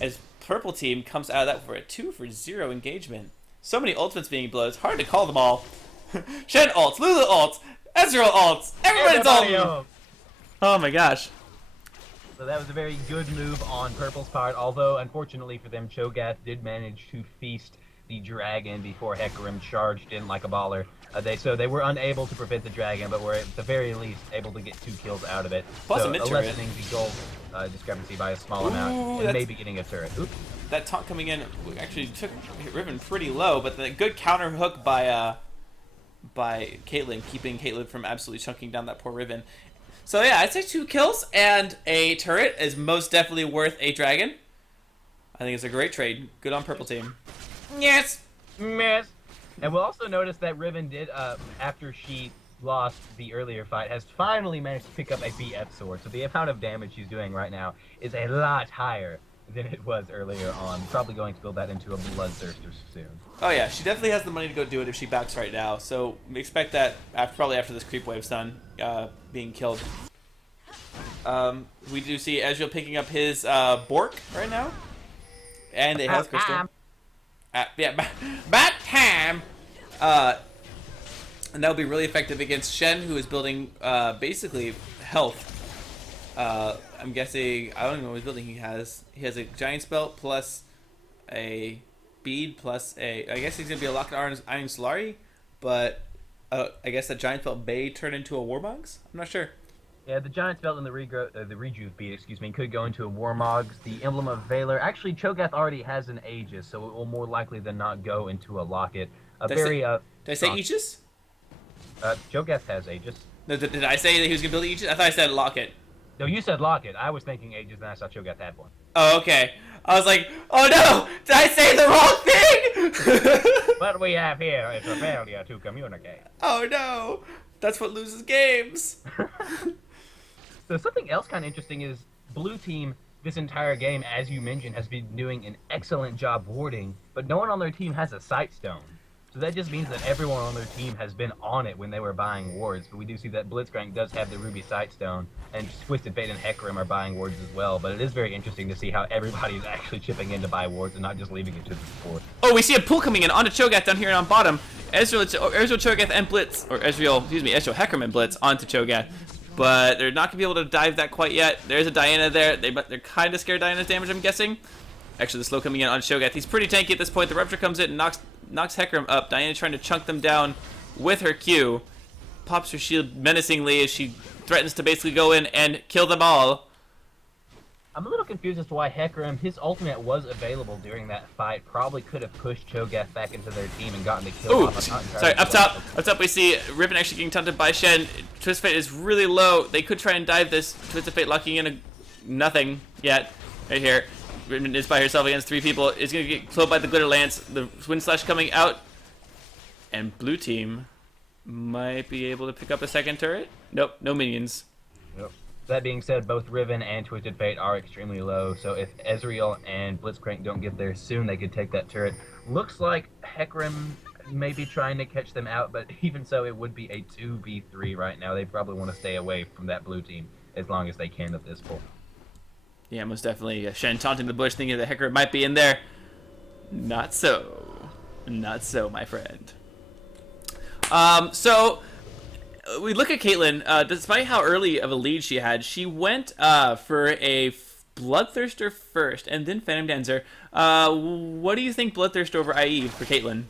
as purple team comes out of that for a 2-for-0 engagement. So many ultimates being blown. It's hard to call them all. Shen ults, Lulu ults, Ezreal ults, everybody's ulting. Oh my gosh. So that was a very good move on Purple's part, although unfortunately for them, Cho'Gath did manage to feast the dragon before Hecarim charged in like a baller. So they were unable to prevent the dragon, but were at the very least able to get 2 kills out of it. Plus so a mid-turret. lessening the gold discrepancy by a small amount, and maybe getting a turret. Oops. That taunt coming in actually took Riven pretty low, but the good counter hook by Caitlyn, keeping Caitlyn from absolutely chunking down that poor Riven. So yeah, I'd say 2 kills and a turret is most definitely worth a dragon. I think it's a great trade. Good on purple team. Yes. Yes. And we'll also notice that Riven did, after she lost the earlier fight, has finally managed to pick up a BF sword. So the amount of damage she's doing right now is a lot higher than it was earlier on. Probably going to build that into a Bloodthirster soon. Oh yeah, she definitely has the money to go do it if she backs right now. So we expect that probably after this creep wave's done, being killed. We do see Ezreal picking up his Bork right now, and a health crystal. Yeah, bat time. And that'll be really effective against Shen, who is building basically health. I'm guessing, I don't even know what his building he has. He has a giant spell plus a bead plus a. I guess he's gonna be a locked Iron Solari, but I guess that giant spell may turn into a Warmogs. I'm not sure. Yeah, the giant spell and the rejuve bead, could go into a Warmogs. The Emblem of Valor. Actually, Cho'Gath already has an Aegis, so it will more likely than not go into a Locket. Did I say Aegis? Cho'Gath has Aegis. No, did I say that he was gonna build Aegis? I thought I said Locket. No, you said Locket. I was thinking Aegis, and I saw Cho'Gath had one. Oh, okay. I was like, oh no! Did I say the wrong thing? What we have here is a failure to communicate. Oh no! That's what loses games. So something else kind of interesting is blue team this entire game, as you mentioned, has been doing an excellent job warding, but no one on their team has a sight stone. So that just means that everyone on their team has been on it when they were buying wards. But we do see that Blitzcrank does have the Ruby Sightstone, and Twisted Fate and Hecarim are buying wards as well. But it is very interesting to see how everybody is actually chipping in to buy wards and not just leaving it to the support. Oh, we see a pull coming in onto Cho'Gath down here on bottom. Ezreal, Cho'Gath, and Blitz, or Ezreal, Hecarim and Blitz onto Cho'Gath. But they're not going to be able to dive that quite yet. There's a Diana there. They're kind of scared of Diana's damage, I'm guessing. Actually, the slow coming in on Cho'Gath. He's pretty tanky at this point. The Rupture comes in and knocks Hecarim up. Diana trying to chunk them down with her Q. Pops her shield menacingly as she threatens to basically go in and kill them all. I'm a little confused as to why Hecarim, his ultimate was available during that fight. Probably could have pushed Cho'Gath back into their team and gotten the kill. Ooh, sorry, up top we see Riven actually getting taunted by Shen. Twisted Fate is really low. They could try and dive this. Twisted Fate locking in nothing yet. Right here. Riven is by herself against 3 people. Is going to get killed by the Glitter Lance. The Wind Slash coming out. And blue team might be able to pick up a second turret. Nope, no minions. Yep. That being said, both Riven and Twisted Fate are extremely low, so if Ezreal and Blitzcrank don't get there soon, they could take that turret. Looks like Hecarim maybe trying to catch them out, but even so, it would be a 2v3 right now. They probably want to stay away from that blue team as long as they can at this point. Yeah, most definitely. Shen taunting the bush, thinking that Hecarim might be in there. Not so. Not so, my friend. So we look at Caitlyn. Despite how early of a lead she had, she went for a Bloodthirster first, and then Phantom Dancer. What do you think Bloodthirster over IE for Caitlyn?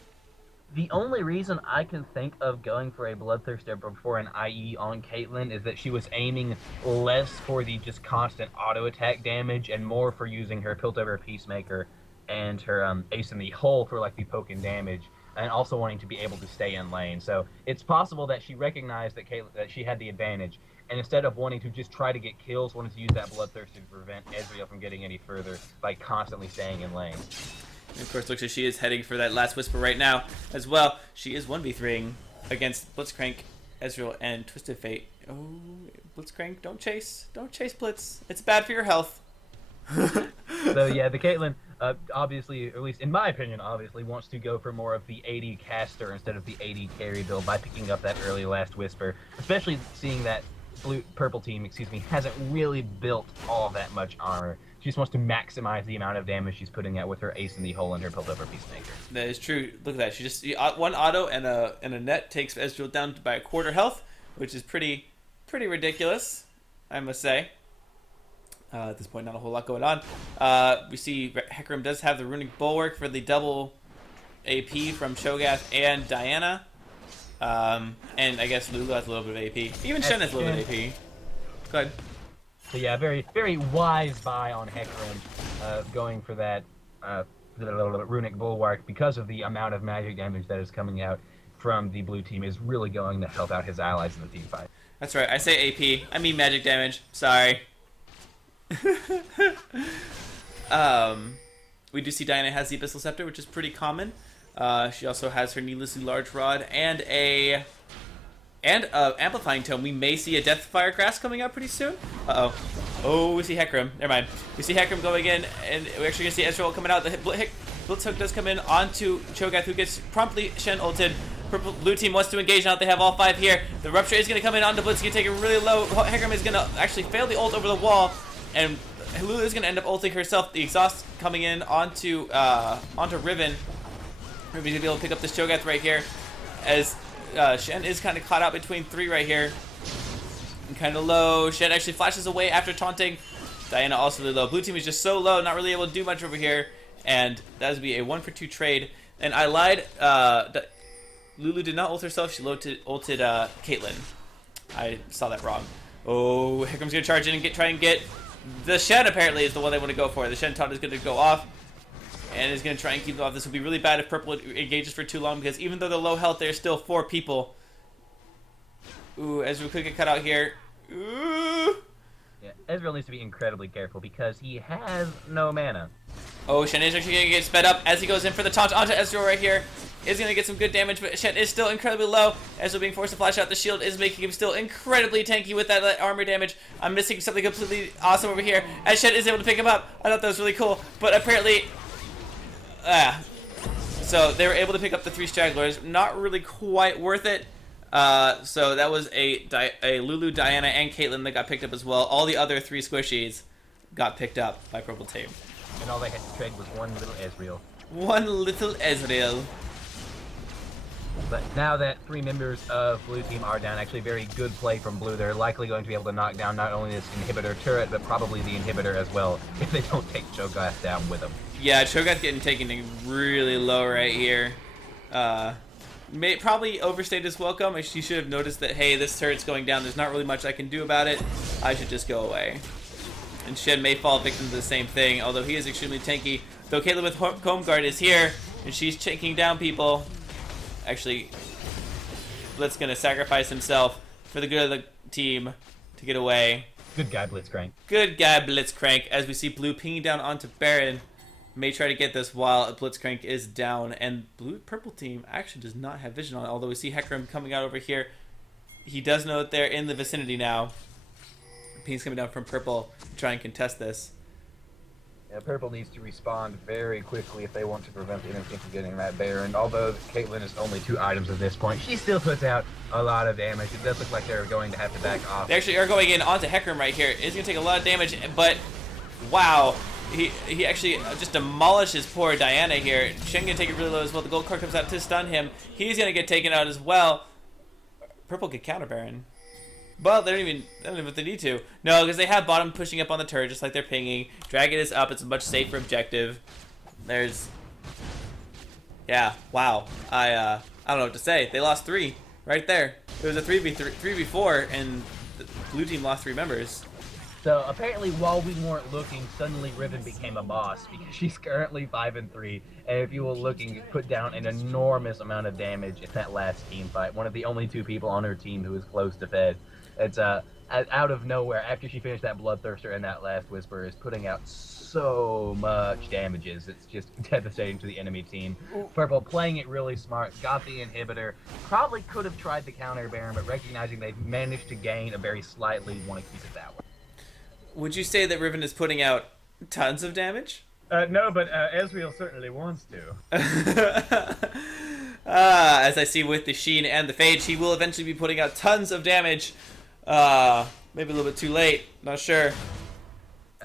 The only reason I can think of going for a Bloodthirster before an IE on Caitlyn is that she was aiming less for the just constant auto attack damage and more for using her Piltover Peacemaker and her Ace in the Hole for like the poke and damage, and also wanting to be able to stay in lane. So it's possible that she recognized that that she had the advantage, and instead of wanting to just try to get kills, wanted to use that Bloodthirster to prevent Ezreal from getting any further by constantly staying in lane. And of course, looks like she is heading for that last Whisper right now as well. She is 1v3ing against Blitzcrank, Ezreal, and Twisted Fate. Oh, Blitzcrank, don't chase. Don't chase Blitz. It's bad for your health. So yeah, the Caitlyn, obviously, or at least in my opinion, obviously wants to go for more of the AD caster instead of the AD carry build by picking up that early last Whisper, especially seeing that purple team, hasn't really built all that much armor. She just wants to maximize the amount of damage she's putting out with her Ace in the Hole and her Piltover Peacemaker. That is true. Look at that. She just one auto and a net takes Ezreal down by a quarter health, which is pretty ridiculous, I must say. At this point, not a whole lot going on. We see Hecarim does have the Runic Bulwark for the double AP from Cho'Gath and Diana. And I guess Lulu has a little bit of AP. Even Shen has a little bit of AP. Go ahead. So yeah, very, very wise buy on Hecarim, going for that Runic Bulwark, because of the amount of magic damage that is coming out from the blue team is really going to help out his allies in the team fight. That's right. I say AP. I mean magic damage. Sorry. We do see Diana has the Abyssal Scepter, which is pretty common. She also has her Needlessly Large Rod and a Amplifying Tome. We may see a Deathfire Grass coming out pretty soon. Uh-oh. Oh, we see Hecarim. Never mind. We see Hecarim going in, and we're actually going to see Ezreal coming out. The Blitz Hook does come in onto Cho'Gath, who gets promptly Shen ulted. Purple blue team wants to engage now. They have all 5 here. The Rupture is going to come in onto Blitz. He's going to take it really low. Hecarim is going to actually fail the ult over the wall, and Lulu is going to end up ulting herself. The exhaust coming in onto Riven. Riven's going to be able to pick up this Cho'Gath right here, as Shen is kind of caught out between 3 right here. And kind of low. Shen actually flashes away after taunting. Diana also really low. Blue team is just so low, not really able to do much over here. And that would be a 1-for-2 trade. And I lied. Lulu did not ult herself. She ulted Caitlyn. I saw that wrong. Oh, Hecarim's going to charge in and try and get... The Shen apparently is the one they want to go for. The Shen taunt is going to go off. And is going to try and keep it off. This would be really bad if purple engages for too long, because even though they're low health, there's still 4 people. Ooh, Ezreal could get cut out here. Ooh. Yeah, Ezreal needs to be incredibly careful because he has no mana. Oh, Shen is actually going to get sped up as he goes in for the taunt onto Ezreal right here. Is going to get some good damage, but Shen is still incredibly low. Ezreal being forced to flash out the shield is making him still incredibly tanky with that armor damage. I'm missing something completely awesome over here, as Shen is able to pick him up. I thought that was really cool, but apparently... So they were able to pick up the 3 stragglers. Not really quite worth it. So that was a Lulu, Diana, and Caitlyn that got picked up as well. All the other 3 squishies got picked up by purple team. And all they had to trade was one little Ezreal. One little Ezreal. But now that 3 members of blue team are down, actually very good play from blue. They're likely going to be able to knock down not only this inhibitor turret, but probably the inhibitor as well, if they don't take Cho'Gath down with them. Yeah, Cho'Gath getting taken really low right here. Probably overstayed his welcome. She should have noticed that, hey, this turret's going down. There's not really much I can do about it. I should just go away. And Shen may fall victim to the same thing, although he is extremely tanky. Though Caitlyn with Home Guard is here, and she's taking down people. Actually, Blitz going to sacrifice himself for the good of the team to get away. Good guy, Blitzcrank. Good guy, Blitzcrank. As we see Blue pinging down onto Baron. May try to get this while Blitzcrank is down. And purple team actually does not have vision on it. Although we see Hecarim coming out over here. He does know that they're in the vicinity now. Ping's coming down from purple to try and contest this. Yeah, Purple needs to respond very quickly if they want to prevent the enemy team from getting that Baron. Although Caitlyn is only 2 items at this point, she still puts out a lot of damage. It does look like they're going to have to back off. They actually are going in onto Hecarim right here. It's going to take a lot of damage, but wow. He actually just demolishes poor Diana here. Shen going to take it really low as well. The gold card comes out to stun him. He's going to get taken out as well. Purple could counter Baron. Well, they don't even know if they need to. No, because they have bottom pushing up on the turret just like they're pinging. Dragon is up. It's a much safer objective. There's... Yeah, wow. I don't know what to say. They lost 3 right there. It was a 3v4, and the blue team lost 3 members. So apparently, while we weren't looking, suddenly Riven became a boss because she's currently 5-3, and if you were looking, put down an enormous amount of damage in that last team fight. One of the only 2 people on her team who was close to Fed. It's out of nowhere after she finished that Bloodthirster and that last Whisper is putting out so much damages. It's just devastating to the enemy team. Purple playing it really smart, got the inhibitor, probably could have tried to counter Baron, but recognizing they've managed to gain a very slightly, want to keep it that way. Would you say that Riven is putting out tons of damage? No, but Ezreal certainly wants to. As I see with the Sheen and the Fade, she will eventually be putting out tons of damage. Maybe a little bit too late. Not sure.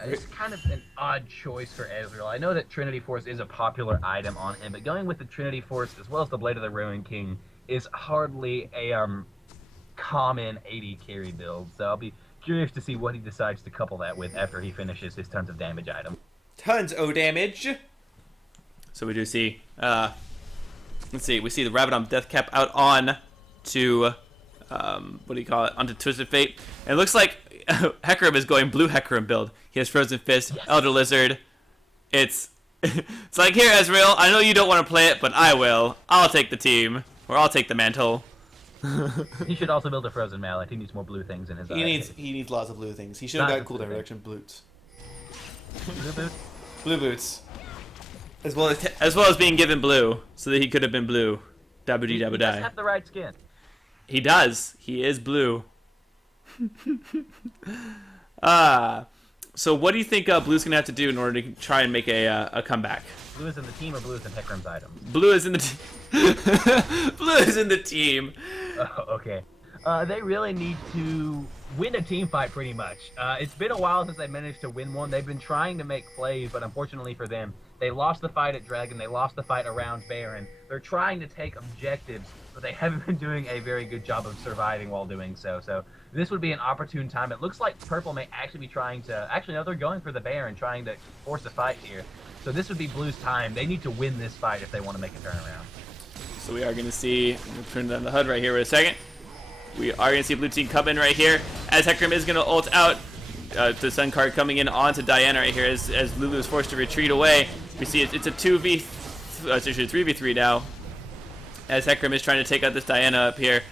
It's kind of an odd choice for Ezreal. I know that Trinity Force is a popular item on him, but going with the Trinity Force as well as the Blade of the Ruined King is hardly a common AD carry build. So I'll be curious to see what he decides to couple that with after he finishes his tons of damage item. Tons of damage. So we do see, let's see, we see the Rabadon Death Cap out on to, what do you call it, onto Twisted Fate. And it looks like Hecarim is going blue Hecarim build. He has Frozen Fist, yes. Elder Lizard. It's like, here, Ezreal, I know you don't want to play it, but I will. I'll take the team, or I'll take the mantle. He should also build a Frozen Mallet. He needs more blue things in his eyes. He needs lots of blue things. He should have got cooldown reduction boots. Blue boots? Blue boots. As well as being given blue, so that he could have been blue. Dabu dee dabu die. He does have the right skin. He does. He is blue. So what do you think Blue's gonna have to do in order to try and make a comeback? Blue is in the team, or blue is in Hecarim's item? Blue is in the team. Blue is in the team. Oh, okay. They really need to win a team fight, pretty much. It's been a while since they managed to win one. They've been trying to make plays, but unfortunately for them, they lost the fight at Dragon. They lost the fight around Baron. They're trying to take objectives, but they haven't been doing a very good job of surviving while doing so. So this would be an opportune time. It looks like Purple may actually be trying to... Actually, no, they're going for the Baron, trying to force a fight here. So this would be Blue's time. They need to win this fight if they want to make a turnaround. So we are going to see... I'm going to turn down the HUD right here for a second. We are going to see blue team come in right here. As Hecarim is going to ult out. The Sun card coming in onto Diana right here as Lulu is forced to retreat away. We see it's a 2v... it's actually a 3v3 now. As Hecarim is trying to take out this Diana up here.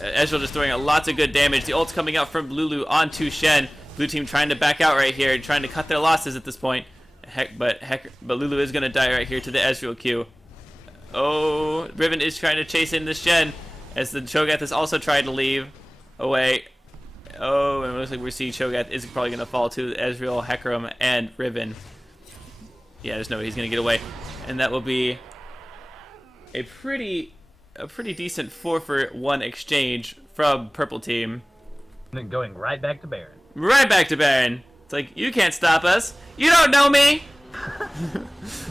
Ezreal just throwing out lots of good damage. The ult's coming out from Lulu onto Shen. Blue team trying to back out right here, trying to cut their losses at this point. But Lulu is going to die right here to the Ezreal Q. Oh, Riven is trying to chase in this Shen as the Cho'Gath is also trying to leave away. Oh, and it looks like we're seeing Cho'Gath is probably going to fall to Ezreal, Hecarim, and Riven. Yeah, there's no way he's going to get away. And that will be a pretty decent 4-for-1 exchange from Purple Team. And then going right back to Baron. Right back to Baron. It's like, you can't stop us. You don't know me.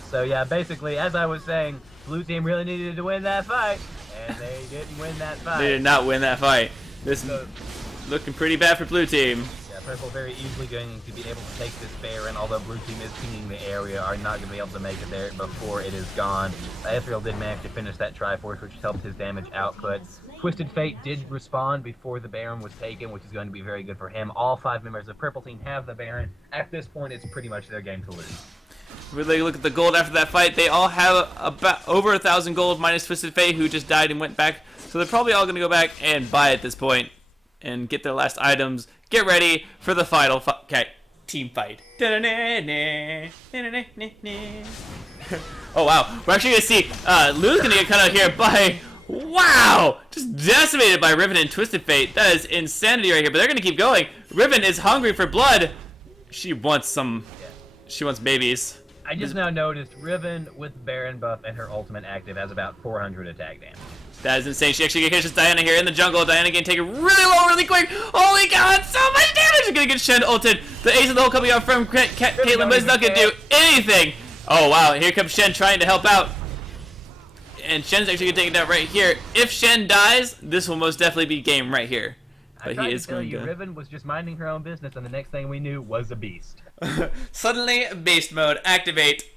So yeah, basically, as I was saying, Blue Team really needed to win that fight, and they didn't win that fight. They did not win that fight. This is looking pretty bad for Blue Team. Yeah, Purple very easily going to be able to take this Baron, although Blue Team is pinging the area, are not going to be able to make it there before it is gone. Ezreal did manage to finish that Triforce, which helped his damage output. Twisted Fate did respond before the Baron was taken, which is going to be very good for him. All 5 members of Purple Team have the Baron. At this point, it's pretty much their game to lose. Really look at the gold after that fight. They all have about over 1,000 gold minus Twisted Fate, who just died and went back. So they're probably all going to go back and buy at this point and get their last items. Get ready for the final team fight. Oh wow, we're actually going to see Lou's going to get cut out here by... Wow! Just decimated by Riven and Twisted Fate. That is insanity right here, but they're going to keep going. Riven is hungry for blood. She wants some She wants babies. I just now noticed Riven with Baron buff and her ultimate active has about 400 attack damage. That is insane. She actually catches Diana here in the jungle. Diana can take it really low, really quick. Holy god, so much damage! She's gonna get Shen ulted. The ace of the hole coming out from Caitlyn, but it's not gonna do anything. Oh wow, here comes Shen trying to help out. And Shen's actually gonna take it down right here. If Shen dies, this will most definitely be game right here. But he is going to. Riven was just minding her own business, and the next thing we knew was a beast. Suddenly, beast mode, activate.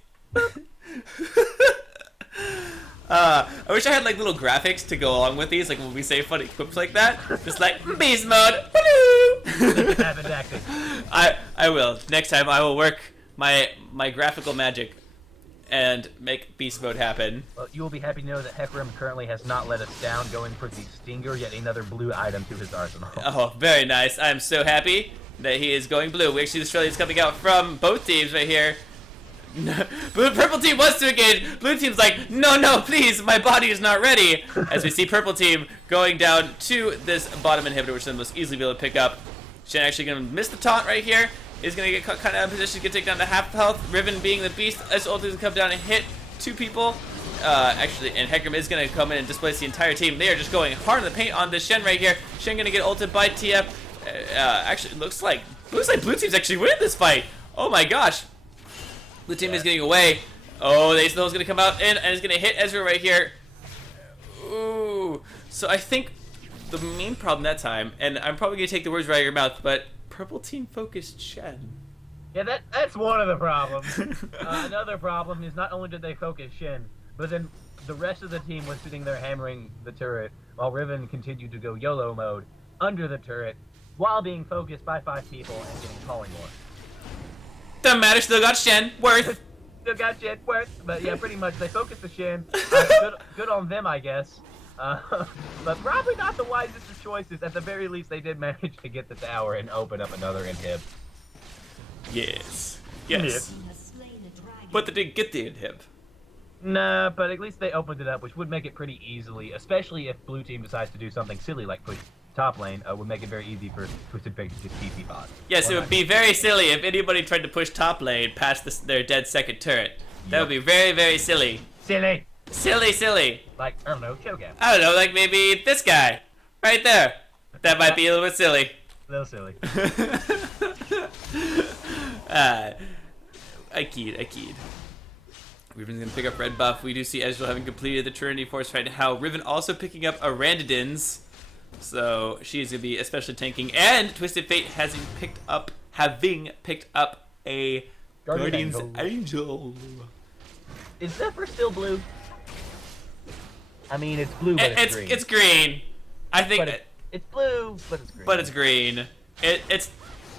I wish I had like little graphics to go along with these, like when we say funny quips like that. Just like beast mode. I will. Next time I will work my graphical magic and make beast mode happen. Well, you will be happy to know that Hecarim currently has not let us down, going for the Stinger, yet another blue item to his arsenal. Oh, very nice. I am so happy that he is going blue. We actually see Australia's coming out from both teams right here. Purple team wants to engage. Blue team's like, no, please, my body is not ready. As we see purple team going down to this bottom inhibitor, which is the most easily be able to pick up. Shen actually going to miss the taunt right here. Is going to get kind of out of position, get taken down to half health. Riven being the beast, as ult is come down and hit 2 people. Actually, and Hecarim is going to come in and displace the entire team. They are just going hard in the paint on this Shen right here. Shen going to get ulted by TF. Actually, looks like blue team's actually winning this fight. Oh my gosh. Blue team is getting away. Oh, the Ace of the Hole is going to come out in and is going to hit Ezreal right here. Ooh. So I think the main problem that time, and I'm probably going to take the words right out of your mouth, but purple team focused Shen. Yeah, that's one of the problems. Another problem is not only did they focus Shen, but then the rest of the team was sitting there hammering the turret while Riven continued to go YOLO mode under the turret while being focused by 5 people and getting polymorph. Doesn't matter, still got Shen. Worth. Still got Shen, worth. But yeah, pretty much they focused the Shen. Good on them, I guess. But probably not the wisest of choices. At the very least, they did manage to get the tower and open up another inhib. Yes. But they didn't get the inhib. Nah, but at least they opened it up, which would make it pretty easily, especially if blue team decides to do something silly like push top lane, would make it very easy for Twisted Fate to just TP bot. Yes, it would be very silly if anybody tried to push top lane past their dead second turret. That would be very, very silly. Silly. Silly. Like, I don't know, Cho'Gath. I don't know, like maybe this guy. Right there. That might be a little bit silly. A little silly. I keyed. Riven's gonna pick up red buff. We do see Ezreal having completed the Trinity Force right now. Riven also picking up a Randidins. So she's gonna be especially tanking. And Twisted Fate having picked up a Guardian's Angel. Is Zephyr still blue? I mean, it's blue, but it's green. It's green. I think it's blue, but it's green. But it's green. It's.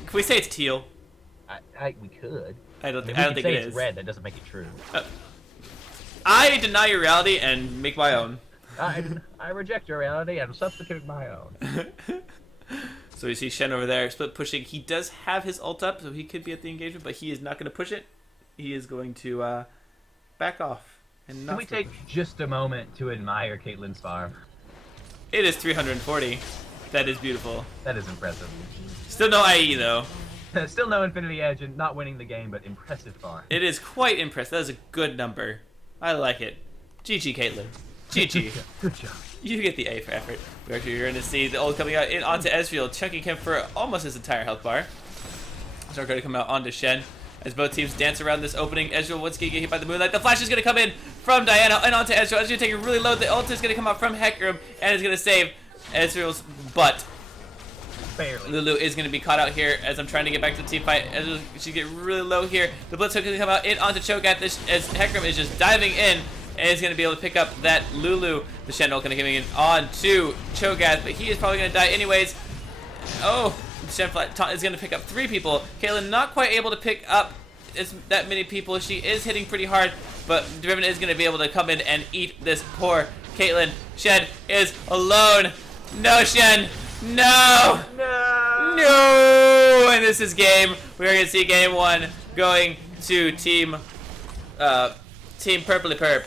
Can we say it's teal? We could. I don't think it is. It's red. That doesn't make it true. I deny your reality and make my own. I reject your reality and substitute my own. So we see Shen over there, split pushing. He does have his ult up, so he could be at the engagement, but he is not going to push it. He is going to back off. And not Can we take just a moment to admire Caitlyn's farm? It is 340. That is beautiful. That is impressive. Still no IE though. Still no Infinity Edge and not winning the game, but impressive farm. It is quite impressive. That is a good number. I like it. GG, Caitlyn. GG. Good job. You get the A for effort. We're actually going to see the ult coming out in onto Ezreal, chunking him for almost his entire health bar. So we're going to come out onto Shen as both teams dance around this opening. Ezreal once again get hit by the moonlight. The flash is going to come in from Diana and onto Ezreal. Ezreal taking really low. The ult is going to come out from Hecarim and is going to save Ezreal's butt. Barely. Lulu is going to be caught out here as I'm trying to get back to the team fight. Ezreal should get really low here. The Blitz hook is going to come out in onto Cho'Gath as Hecarim is just diving in. And he's going to be able to pick up that Lulu. The Shen ult going to come in on to Cho'Gath, but he is probably going to die anyways. Oh, the Shen is going to pick up 3 people. Caitlyn not quite able to pick up that many people. She is hitting pretty hard, but Driven is going to be able to come in and eat this poor Caitlyn. Shen is alone. No, Shen. No. And this is game. We're going to see game 1 going to Team Purpley Perp.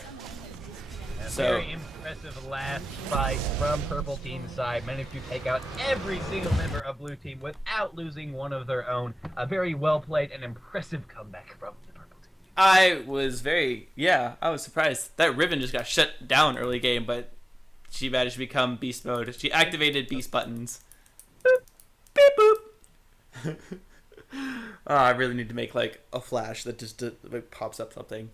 So impressive last fight from purple team's side, managed to take out every single member of blue team without losing one of their own. A very well played and impressive comeback from the purple team. I was surprised. That Riven just got shut down early game, but she managed to become beast mode. She activated beast buttons. Boop, beep, boop. Oh, I really need to make like a flash that just like pops up something.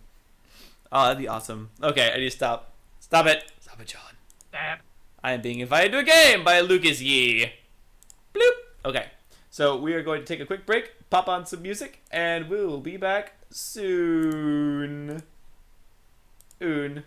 Oh, that'd be awesome. Okay, I need to stop. Stop it. Stop it, John. Stop. I am being invited to a game by Lucas Yee. Bloop. Okay, so we are going to take a quick break, pop on some music, and we'll be back soon. Oon.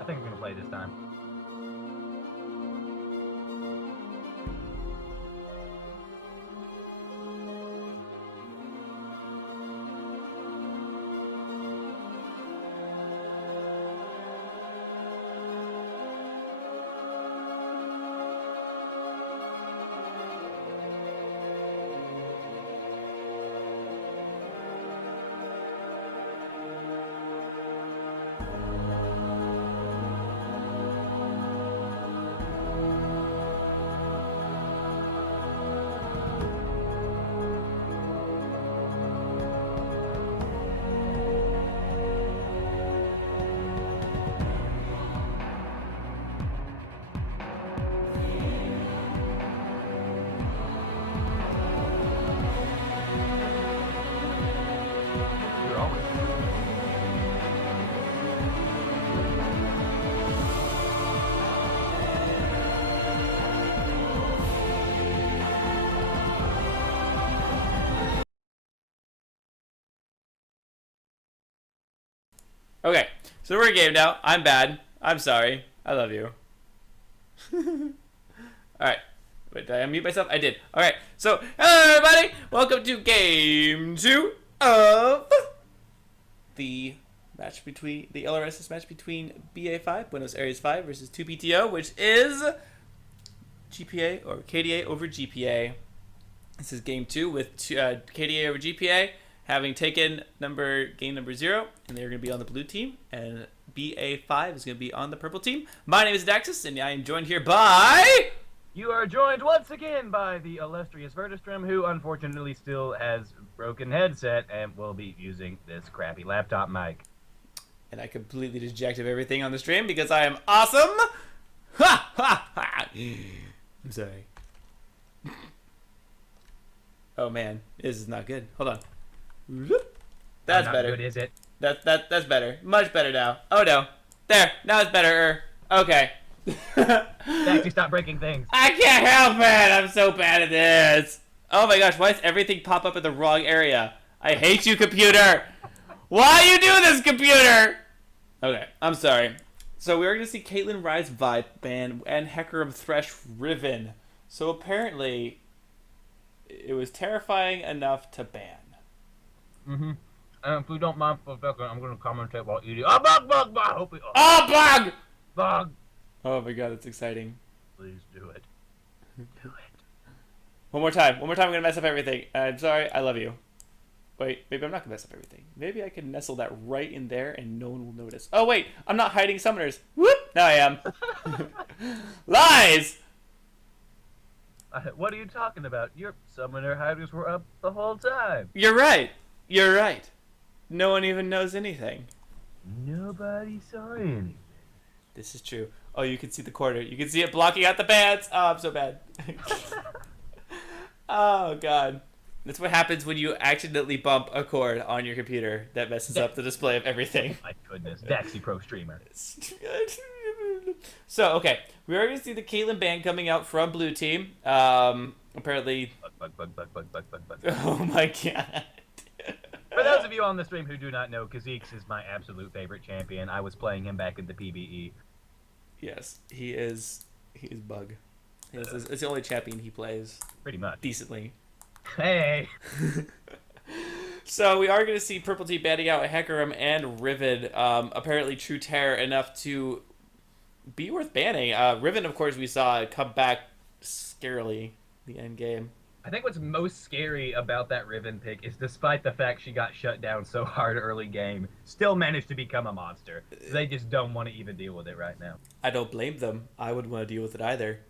I think I'm gonna play this time. Okay, so we're in game now. I'm bad. I'm sorry. I love you. Alright. Wait, did I unmute myself? I did. Alright, so, hello everybody! Welcome to game 2 of the LRSS match between BA5, Buenos Aires 5 versus 2PTO, which is GPA or KDA over GPA. This is game 2 with KDA over GPA having taken game number 0, and they're going to be on the blue team, and BA5 is going to be on the purple team. My name is Daxus, and I am joined here by... You are joined once again by the illustrious Vertistrum, who unfortunately still has broken headset and will be using this crappy laptop mic. And I completely dejected everything on the stream because I am awesome! Ha ha ha! I'm sorry. Oh man, this is not good. Hold on. That's not better. Good, is it? That's better. Much better now. Oh no. There. Now it's better. Okay. Actually, stop breaking things. I can't help it. I'm so bad at this. Oh my gosh, why does everything pop up in the wrong area? I hate you, computer. Why you do this, computer? Okay, I'm sorry. So we are going to see Caitlyn Rise Vibe ban and Hecarim Thresh Riven. So apparently, it was terrifying enough to ban. Mm-hmm. If we don't mind for a second, I'm going to commentate while eating. Oh, bug! I hope we... Oh, bug! Bug! Oh my god, that's exciting. Please do it. Do it. One more time. I'm going to mess up everything. I'm sorry. I love you. Wait, maybe I'm not going to mess up everything. Maybe I can nestle that right in there and no one will notice. Oh, wait. I'm not hiding summoners. Whoop! Now I am. Lies! What are you talking about? Your summoner hiders were up the whole time. You're right. You're right. No one even knows anything. Nobody saw anything. This is true. Oh, you can see the corner. You can see it blocking out the bats. Oh, I'm so bad. Oh, God. That's what happens when you accidentally bump a cord on your computer. That messes up the display of everything. My goodness. Daxy Pro streamer. So, okay. We are going to see the Caitlyn ban coming out from blue team. Apparently... Bug. Oh, my God. For those of you on the stream who do not know, Kha'Zix is my absolute favorite champion. I was playing him back in the PBE. Yes, he is bug. It's the only champion he plays. Pretty much. Decently. Hey! So we are going to see Purple Team banning out Hecarim and Riven. Apparently True Terror enough to be worth banning. Riven, of course, we saw come back scarily the end game. I think what's most scary about that Riven pick is despite the fact she got shut down so hard early game, still managed to become a monster. They just don't want to even deal with it right now. I don't blame them. I wouldn't want to deal with it either.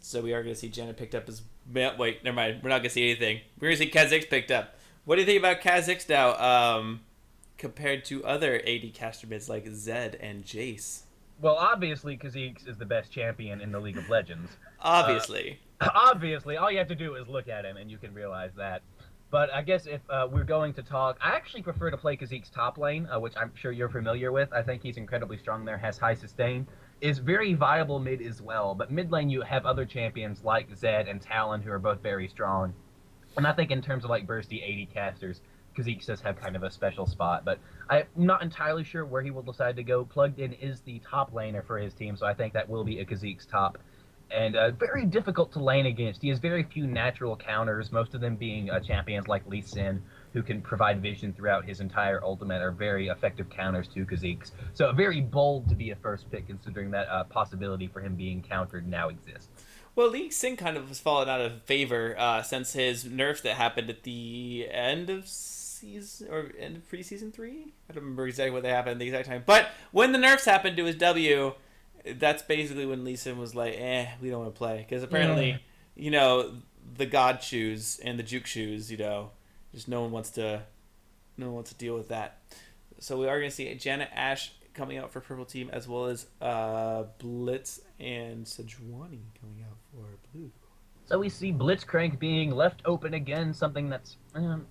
So we are going to see Janet picked up as... Wait, never mind. We're not going to see anything. We're going to see Kha'Zix picked up. What do you think about Kha'Zix now compared to other AD caster mids like Zed and Jace? Well, obviously, Kha'Zix is the best champion in the League of Legends. Obviously. Obviously, all you have to do is look at him, and you can realize that. But I guess if we're going to talk... I actually prefer to play Kha'Zix top lane, which I'm sure you're familiar with. I think he's incredibly strong there, has high sustain. Is very viable mid as well. But mid lane, you have other champions like Zed and Talon, who are both very strong. And I think in terms of like bursty AD casters, Kha'Zix does have kind of a special spot. But I'm not entirely sure where he will decide to go. Plugged In is the top laner for his team, so I think that will be a Kha'Zix top. And very difficult to lane against. He has very few natural counters, most of them being champions like Lee Sin, who can provide vision throughout his entire ultimate, are very effective counters to Kha'Zix. So very bold to be a first pick, considering that possibility for him being countered now exists. Well, Lee Sin kind of has fallen out of favor since his nerfs that happened at the end of season, or end of preseason 3? I don't remember exactly what they happened at the exact time. But when the nerfs happened to his W... That's basically when Lee Sin was like, we don't want to play. Because apparently, you know, the God shoes and the Juke shoes, you know, just no one wants to deal with that. So we are going to see Janet Ashe coming out for Purple Team, as well as Blitz and Sejuani coming out for Blue. So we see Blitzcrank being left open again, something that's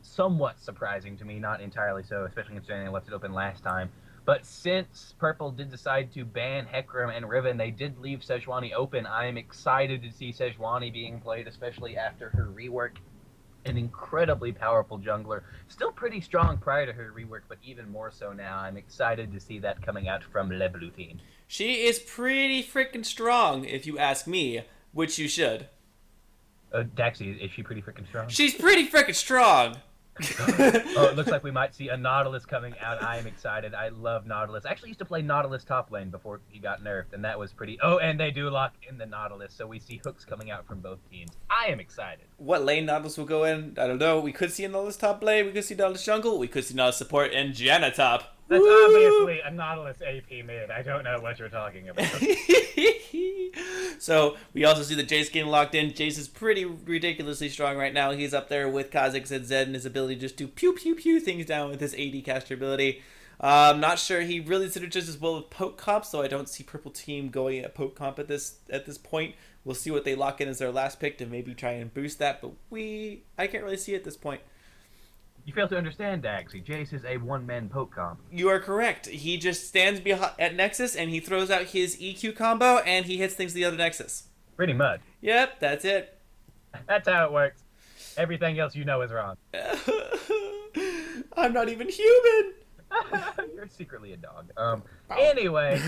somewhat surprising to me, not entirely so, especially considering they left it open last time. But since Purple did decide to ban Hecarim and Riven, they did leave Sejuani open. I am excited to see Sejuani being played, especially after her rework. an incredibly powerful jungler. Still pretty strong prior to her rework, but even more so now. I'm excited to see that coming out from Le Blue Team. She is pretty freaking strong, if you ask me, which you should. Daxi, is she pretty freaking strong? She's pretty freaking strong. Oh, it looks like we might see a Nautilus coming out. I am excited. I love Nautilus. I actually used to play Nautilus top lane before he got nerfed, and that was pretty... Oh, and they do lock in the Nautilus, so we see hooks coming out from both teams. I am excited. What lane Nautilus will go in? I don't know. We could see a Nautilus top lane. We could see Nautilus jungle. We could see Nautilus support and Janna top. That's obviously a Nautilus AP mid. I don't know what you're talking about. So we also see that Jace getting locked in. Jace is pretty ridiculously strong right now. He's up there with Kha'Zix and Zed and his ability to just do pew pew pew things down with his AD caster ability. I'm not sure he really synergizes as well with poke comp, so I don't see Purple Team going at poke comp at this point. We'll see what they lock in as their last pick to maybe try and boost that, but I can't really see it at this point. You fail to understand, Daxi. Jace is a one-man poke comp. You are correct. He just stands at Nexus and he throws out his EQ combo and he hits things to the other Nexus. Pretty much. Yep, that's it. That's how it works. Everything else you know is wrong. I'm not even human. You're secretly a dog. Anyway,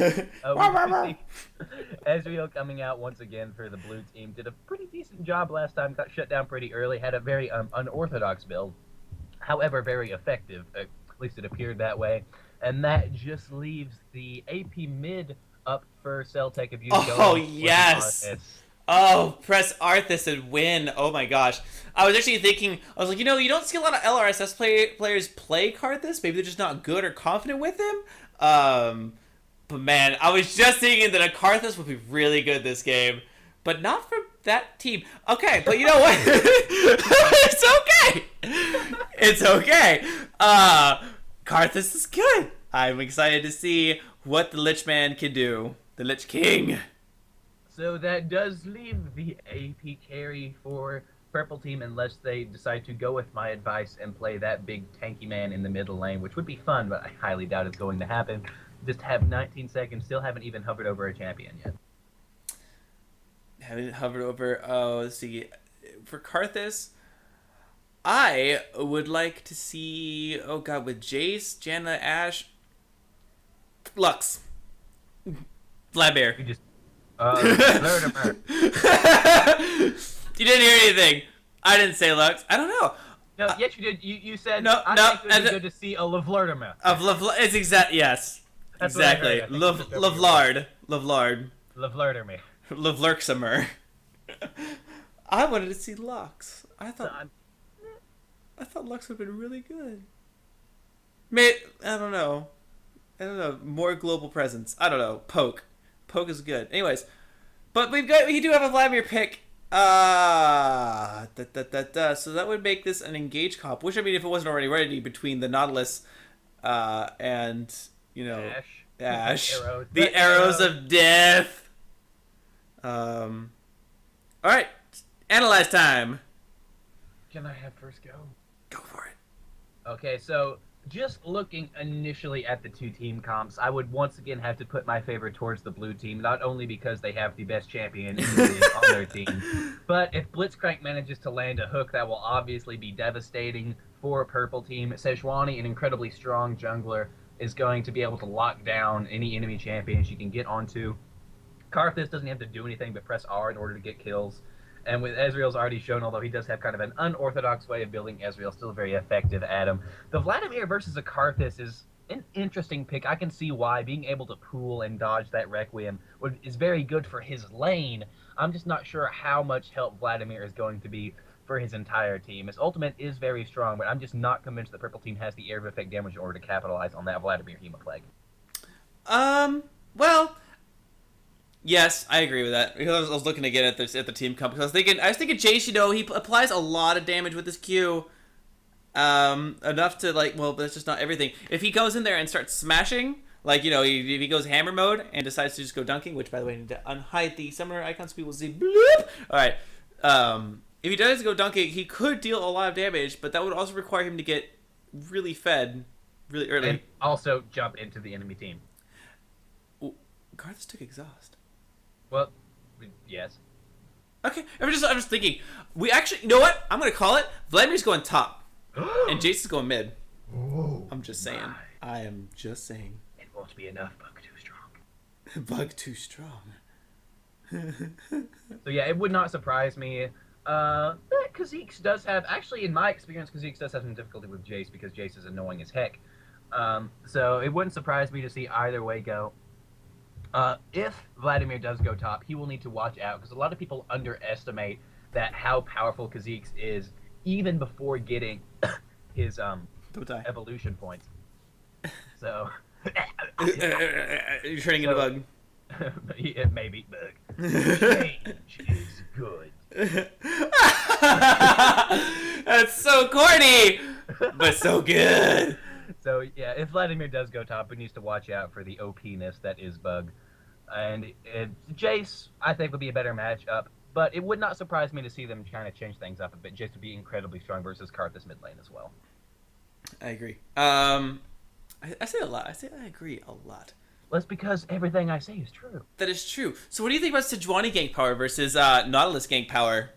Ezreal coming out once again for the blue team. Did a pretty decent job last time. Got shut down pretty early. Had a very unorthodox build. However, very effective. At least it appeared that way. And that just leaves the AP mid up for Celtech if you go. Oh, yes. Oh, press Arthas and win. Oh, my gosh. I was actually thinking, I was like, you don't see a lot of LRSS players play Karthus. Maybe they're just not good or confident with him. But, man, I was just thinking that a Karthus would be really good this game. But not from that team. Okay, but you know what? It's okay. It's okay. Karthus is good. I'm excited to see what the Lich Man can do. The Lich King. So that does leave the AP carry for Purple Team unless they decide to go with my advice and play that big tanky man in the middle lane, which would be fun, but I highly doubt it's going to happen. Just have 19 seconds, still haven't even hovered over a champion yet. Haven't hovered over. Oh, let's see. For Karthus, I would like to see. Oh God, with Jace, Janna, Ashe, Lux, Vladimir. You just. You didn't hear anything. I didn't say Lux. I don't know. No, yes, you did. You said. No. It would be good to see a Lavlerderma. It's exact. Yes. That's exactly. Lavlard. Lavlerderma. Lavlerksamer. I wanted to see Lux. I thought Lux would have been really good. I don't know. More global presence. I don't know. Poke is good. Anyways, but we do have a Vladimir pick. So that would make this an engage comp. Which, I mean, if it wasn't already ready between the Nautilus and Ashe. The arrows of death. All right, analyze time. Can I have first go? Go for it. Okay, so just looking initially at the two team comps, I would once again have to put my favor towards the blue team, not only because they have the best champion in the league on their team, but if Blitzcrank manages to land a hook, that will obviously be devastating for a purple team. Sejuani, an incredibly strong jungler, is going to be able to lock down any enemy champion she can get onto. Karthus doesn't have to do anything but press R in order to get kills. And with Ezreal's already shown, although he does have kind of an unorthodox way of building Ezreal, still very effective at him. The Vladimir versus a Karthus is an interesting pick. I can see why. Being able to pool and dodge that Requiem is very good for his lane. I'm just not sure how much help Vladimir is going to be for his entire team. His ultimate is very strong, but I'm just not convinced the purple team has the area of effect damage in order to capitalize on that Vladimir Hemoplague. Well, yes, I agree with that. Because I was looking again at the team comp. Because I was thinking Jace, he applies a lot of damage with his Q. Enough to but that's just not everything. If he goes in there and starts smashing, if he goes hammer mode and decides to just go dunking, which by the way, I need to unhide the summoner icon so people see bloop. Alright. If he does go dunking, he could deal a lot of damage, but that would also require him to get really fed really early. And also jump into the enemy team. Ooh, Karthus took exhaust. Well, yes. Okay, I'm just thinking. We actually, you know what? I'm gonna call it. Vladimir's going top, and Jason's going mid. Oh, I'm just saying. my. I am just saying. It won't be enough, Bug too strong. Bug too strong. So yeah, it would not surprise me. Kha'Zix does have, actually in my experience, Kha'Zix does have some difficulty with Jace because Jace is annoying as heck. So it wouldn't surprise me to see either way go. If Vladimir does go top, he will need to watch out because a lot of people underestimate that how powerful Kha'Zix is even before getting his evolution points. So you're turning into Bug. Yeah, maybe Bug. Change is good. That's so corny, but so good. So yeah, if Vladimir does go top, he needs to watch out for the OP-ness that is Bug. And Jace, I think, would be a better matchup, but it would not surprise me to see them kind of change things up a bit. Jace would be incredibly strong versus Karthus mid lane as well. I agree. I say a lot. I agree a lot. Well, that's because everything I say is true. That is true. So what do you think about Sejuani gank power versus Nautilus gank power?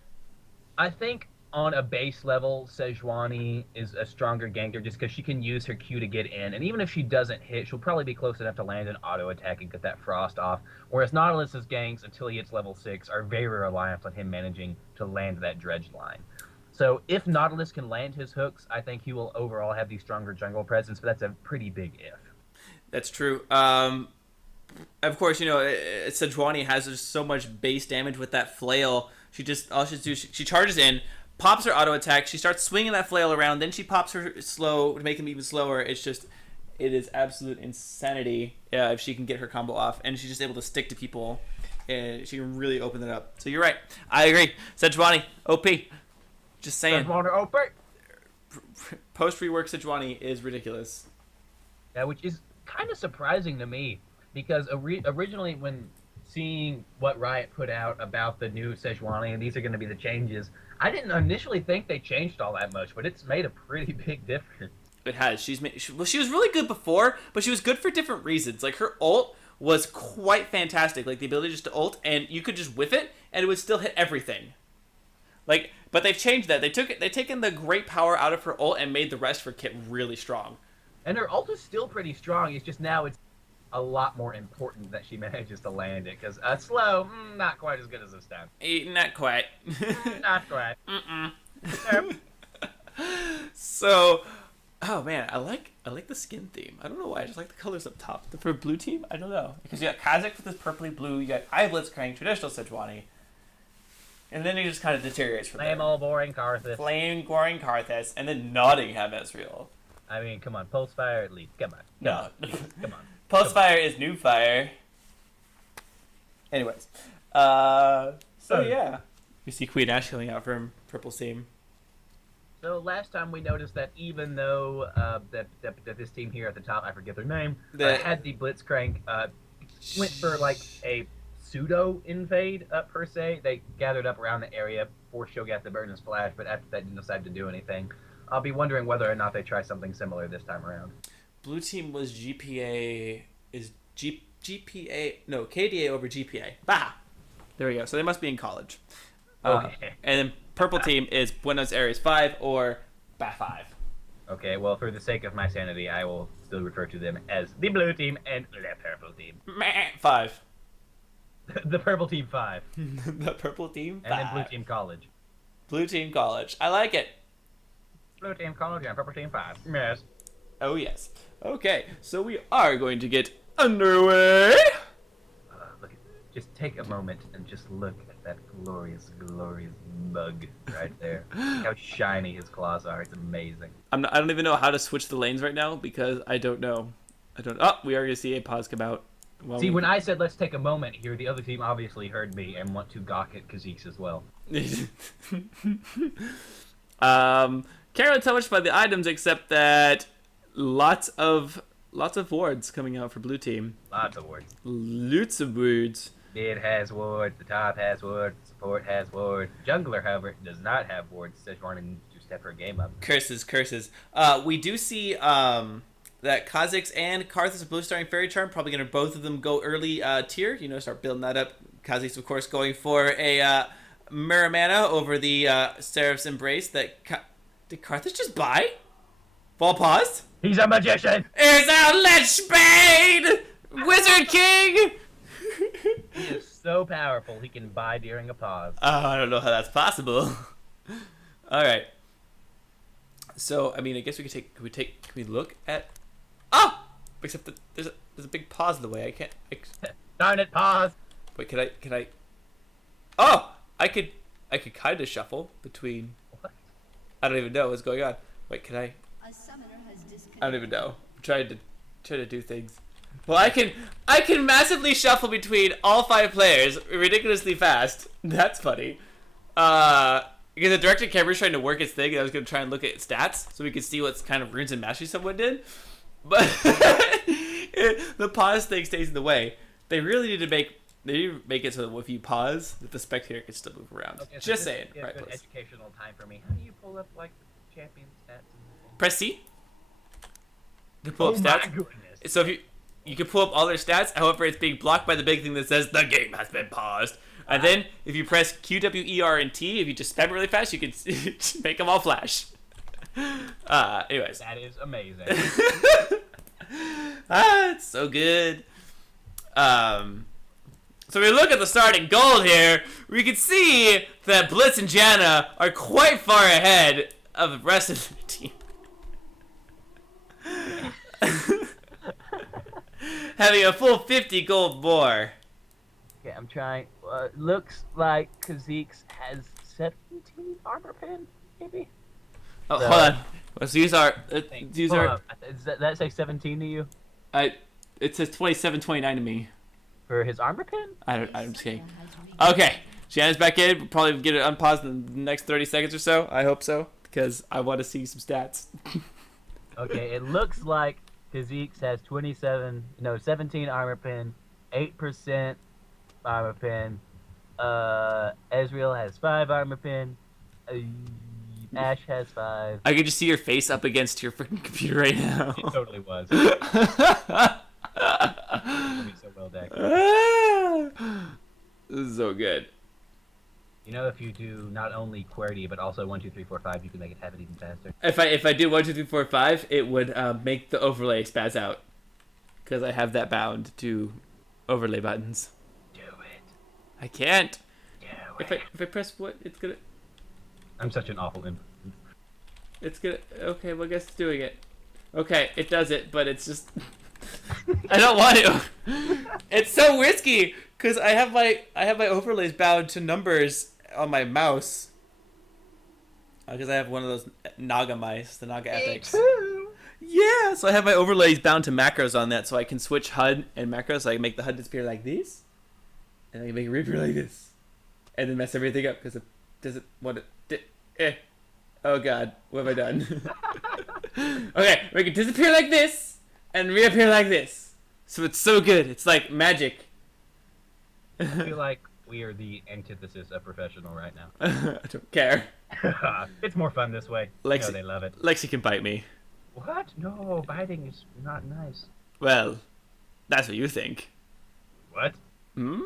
I think on a base level, Sejuani is a stronger ganker just because she can use her Q to get in. And even if she doesn't hit, she'll probably be close enough to land an auto attack and get that frost off. Whereas Nautilus's ganks, until he hits level 6, are very reliant on him managing to land that dredge line. So if Nautilus can land his hooks, I think he will overall have the stronger jungle presence, but that's a pretty big if. That's true. Of course, you know, Sejuani has just so much base damage with that flail. All she does, she charges in, pops her auto attack, she starts swinging that flail around, then she pops her slow to make him even slower. It is absolute insanity if she can get her combo off, and she's just able to stick to people, and she can really open it up. So you're right. I agree. Sejuani, OP. Just saying. Sejuani, OP. Post-rework Sejuani is ridiculous. Yeah, which is kind of surprising to me, because originally when seeing what Riot put out about the new Sejuani, and these are going to be the changes, I didn't initially think they changed all that much, but it's made a pretty big difference. It has. She was really good before, but she was good for different reasons. Like, her ult was quite fantastic. Like, the ability just to ult, and you could just whiff it, and it would still hit everything. Like, but they've changed that. They've taken the great power out of her ult and made the rest of her kit really strong. And her ult is still pretty strong. It's just now it's a lot more important that she manages to land it, because slow, not quite as good as this time. Not quite. Not quite. Mm-mm. So, oh man, I like the skin theme. I don't know why. I just like the colors up top. For blue team, I don't know, because you got Kha'Zix with this purpley blue. You got Blitzcrank, traditional Sejuani, and then it just kind of deteriorates from there. Flame all boring Karthus. Flame boring Karthus, and then Nottingham Ezreal. I mean, come on, Pulse Fire at least. Come on. Come on. Pulse Fire is new fire. Anyways, so yeah, you see Queen Ash coming out from purple team. So last time we noticed that even though that this team here at the top, I forget their name, had the Blitzcrank, went for like a pseudo invade per se. They gathered up around the area, forced Shogat to burn his flash, but after that didn't decide to do anything. I'll be wondering whether or not they try something similar this time around. Blue team was GPA no, KDA over GPA. Bah! There we go. So they must be in college. Okay. And then purple team is Buenos Aires 5 or BA5. Okay, well, for the sake of my sanity, I will still refer to them as the blue team and the purple team. 5. The purple team 5. The purple team 5. And then blue team college. Blue team college. I like it. Blue team college and purple team 5. Yes. Oh, yes. Okay, so we are going to get underway. Just take a moment and just look at that glorious, glorious bug right there. Look how shiny his claws are. It's amazing. I don't even know how to switch the lanes right now because I don't know. Oh, we are going to see a pause come out. When I said let's take a moment here, the other team obviously heard me and want to gawk at Kha'Zix as well. Can't really tell much about the items except that lots of wards coming out for blue team. Lots of wards. Lots of wards. Mid has wards, the top has wards, support has wards. Jungler, however, does not have wards. Sejuani needs to step her game up. Curses. We do see that Kha'Zix and Karthus Blue starting Fairy Charm, probably going to both of them go early tier, start building that up. Kha'Zix, of course, going for a Muramana over the Seraph's Embrace. Did Carthage just buy? Ball paused. He's a magician! Here's our Lich Spade! Wizard King! He is so powerful he can buy during a pause. I don't know how that's possible. Alright. So, I mean, I guess we could can we look at... Oh! Except that there's a big pause in the way. I can't... Darn it, pause! Wait, can I... Oh! I could kind of shuffle between... What? I don't even know what's going on. Wait, can I... A summoner has disconnected. I don't even know. I'm trying to do things. Well, I can massively shuffle between all 5 players ridiculously fast. That's funny. Because the director camera is trying to work its thing, and I was going to try and look at stats so we could see what kind of runes and mastery someone did. But the pause thing stays in the way. They really need to make it so that if you pause, that the spectator can still move around. Okay, so Just this saying. is Right, good please. educational time for me. How do you pull up like the champion stats? Press C to pull Oh up stats. my goodness! So if you can pull up all their stats, however, it's being blocked by the big thing that says the game has been paused. And then if you press Q, W, E, R, and T, if you just spam it really fast, you can make them all flash. Anyways. That is amazing. It's so good. So we look at the starting gold here. We can see that Blitz and Janna are quite far ahead of the rest of the team. Having a full 50 gold more. Okay, I'm trying. Looks like Kha'Zix has 17 armor pen, maybe? Oh, So- hold on. Let's use our. Use Hold our. up. Does that say 17 to you? It says 27, 29 to me. For his armor pen? I'm just kidding. Okay, Janna's back in. We'll probably get it unpaused in the next 30 seconds or so. I hope so, because I want to see some stats. Okay, it looks like Kha'Zix has 17 armor pen, 8% armor pen. Ezreal has 5 armor pen. Ash has 5. I can just see your face up against your freaking computer right now. It totally was. It'll be so well decked. This is so good. You know, if you do not only QWERTY but also 1, 2, 3, 4, 5, you can make it happen even faster. If I do 1, 2, 3, 4, 5, it would make the overlay spaz out, because I have that bound to overlay buttons. Do it. I can't. Do If it. I press what, it's gonna. I'm such an awful imp. It's gonna. Okay, well, I guess it's doing it. Okay, it does it, but it's just. I don't want to. It's so risky because I have my overlays bound to numbers on my mouse. Because I have one of those Naga mice, the Naga Epics. Yeah, so I have my overlays bound to macros on that, so I can switch HUD and macros. So I can make the HUD disappear like this, and I can make it reappear like this, and then mess everything up because it doesn't want it. Oh god, what have I done? Okay, make it disappear like this and reappear like this. So it's so good. It's like magic. I feel like we are the antithesis of professional right now. I don't care. It's more fun this way. Lexi- No, they love it. Lexi can bite me. What? No, biting is not nice. Well, that's what you think. What? Hmm?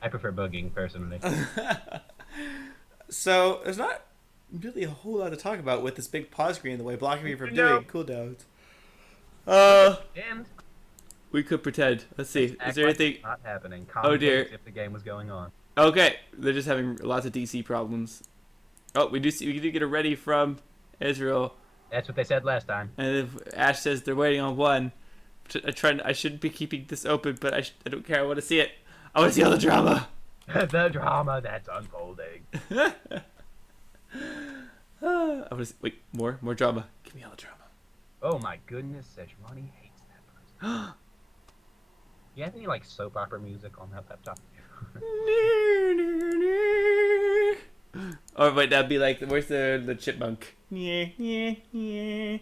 I prefer bugging, personally. So there's not really a whole lot to talk about with this big pause screen, the way blocking me from No. doing cooldowns. And We could pretend. Let's see. act Is there like anything? it's not happening. Oh, dear. Commentate If the game was going on. Okay, they're just having lots of DC problems. Oh, we do get a ready from Israel, That's what they said last time. and if Ash says they're waiting on one. I shouldn't be keeping this open, but I don't care. I want to see it. I want to see all the drama. The drama that's unfolding. I want to wait more drama. Give me all the drama. Oh my goodness, Sejrani hates that person. You have any like soap opera music on that laptop? Or wait, that'd be like, where's the chipmunk? I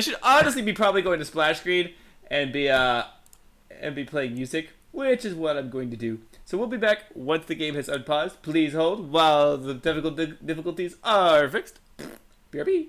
should honestly be probably going to splash screen and be playing music, which is what I'm going to do. So we'll be back once the game has unpaused. Please hold while the difficulties are fixed. BRB.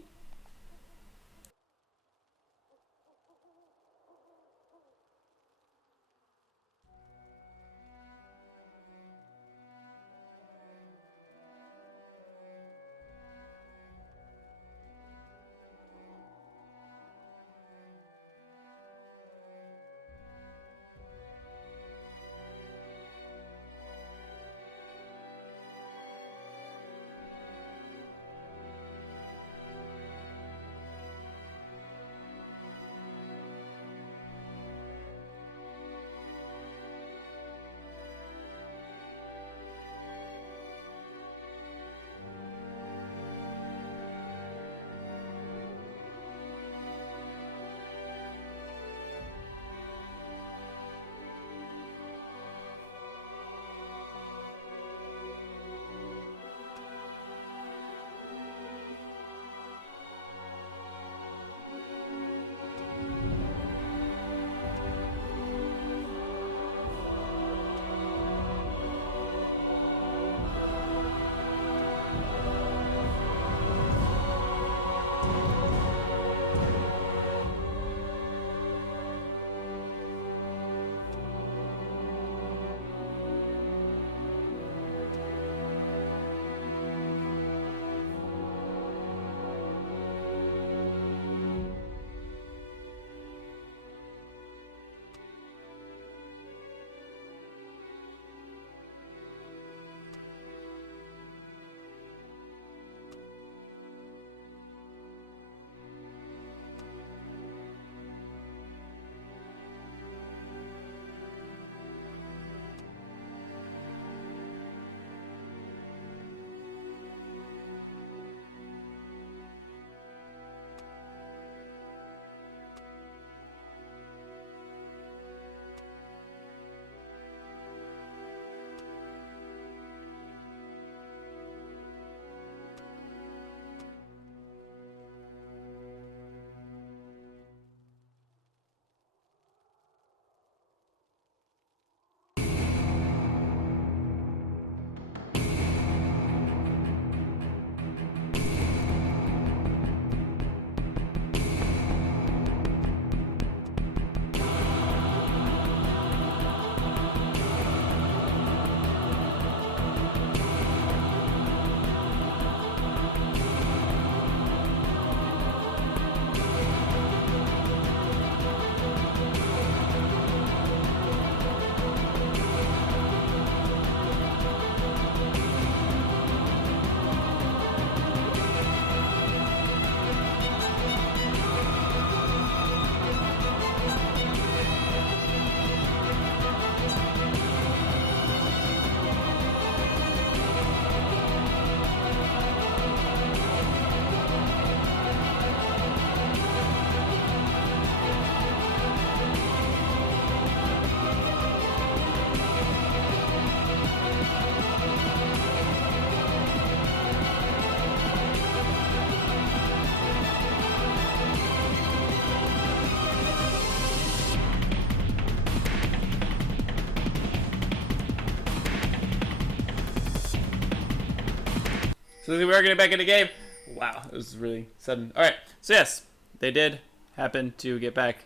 So we are getting back in the game. Wow, it was really sudden. All right, so yes, they did happen to get back,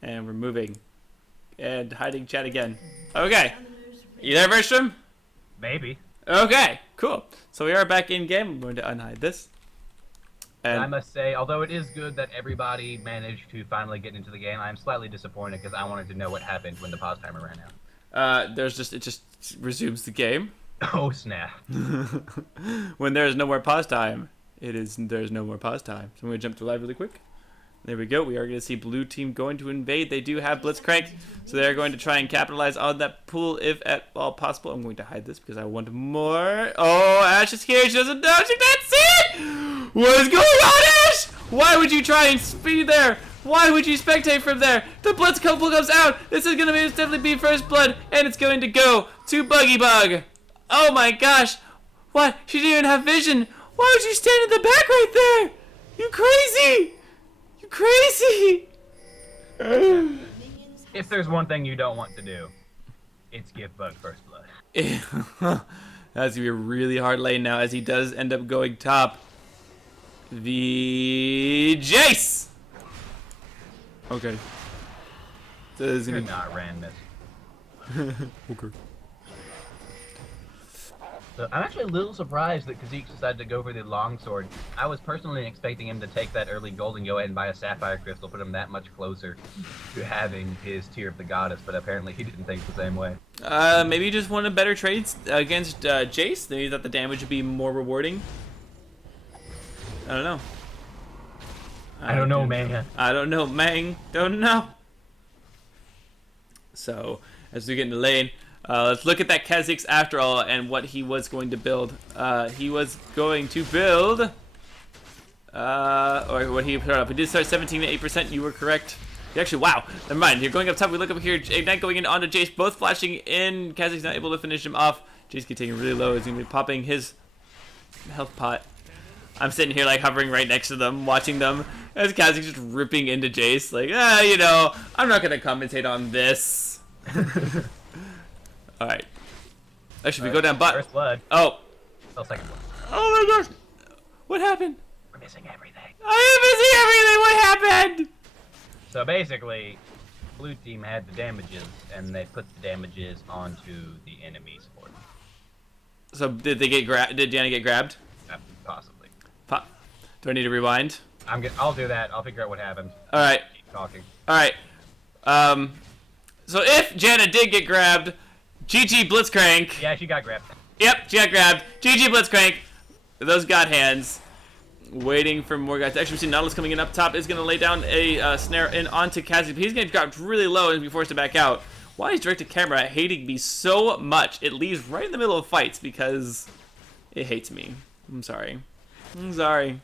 and we're moving and hiding chat again. Okay, you there, Bergstrom? Maybe. Okay, cool. So we are back in game. I'm going to unhide this. And I must say, although it is good that everybody managed to finally get into the game, I'm slightly disappointed because I wanted to know what happened when the pause timer ran out. it just resumes the game. Oh snap! When there is no more pause time, there's no more pause time. So I'm going to jump to live really quick. There we go. We are going to see blue team going to invade. They do have Blitzcrank, so they're going to try and capitalize on that pool if at all possible. I'm going to hide this because I want more. Oh, Ash is here. She doesn't know. She can't see it. What is going on, Ash? Why would you try and speed there? Why would you spectate from there? The Blitz couple comes out. This is going to definitely be first blood, and it's going to go to Buggy Bug. Oh my gosh. What? She didn't even have vision. Why would you stand in the back right there? You crazy. Crazy! If there's one thing you don't want to do, it's give Bug first blood. That's gonna be a really hard lane now, as he does end up going top. The Jace! Okay. So this is You're gonna not ran this. Okay. So I'm actually a little surprised that Kha'Zix decided to go for the longsword. I was personally expecting him to take that early gold and go ahead and buy a sapphire crystal, put him that much closer to having his tier of the goddess, but apparently he didn't think the same way. Maybe he just wanted better trades against Jace. Maybe he thought the damage would be more rewarding. I don't know. I don't know, man. I don't know, man. Don't know. So, as we get in the lane, let's look at that Kha'Zix after all and what he was going to build. He was going to build, or what he put up. He did start 17 to 8%. You were correct. Actually, wow. Never mind. You're going up top. We look up here. Ignite going in onto Jace. Both flashing in. Kha'Zix not able to finish him off. Jace getting really low. He's going to be popping his health pot. I'm sitting here like hovering right next to them, watching them as Kha'Zix just ripping into Jace. Like, you know, I'm not going to commentate on this. Alright. Actually, we go down bot. First blood. Oh. Oh, second blood. Oh my gosh. What happened? We're missing everything. I am missing everything. What happened? So basically, blue team had the damages, and they put the damages onto the enemies for them. So did they get grabbed? Did Diana get grabbed? Possibly. Do I need to rewind? I'll do that. I'll figure out what happened. Alright. Keep talking. Alright. So if Jana did get grabbed, GG Blitzcrank. Yeah, she got grabbed. Yep, she got grabbed. GG Blitzcrank. Those got hands. Waiting for more guys. Actually, we see Nautilus coming in up top. Is going to lay down a snare in onto Kha'Zix. But he's going to drop really low and be forced to back out. Why is directed camera hating me so much? It leaves right in the middle of fights because it hates me. I'm sorry. I'm sorry.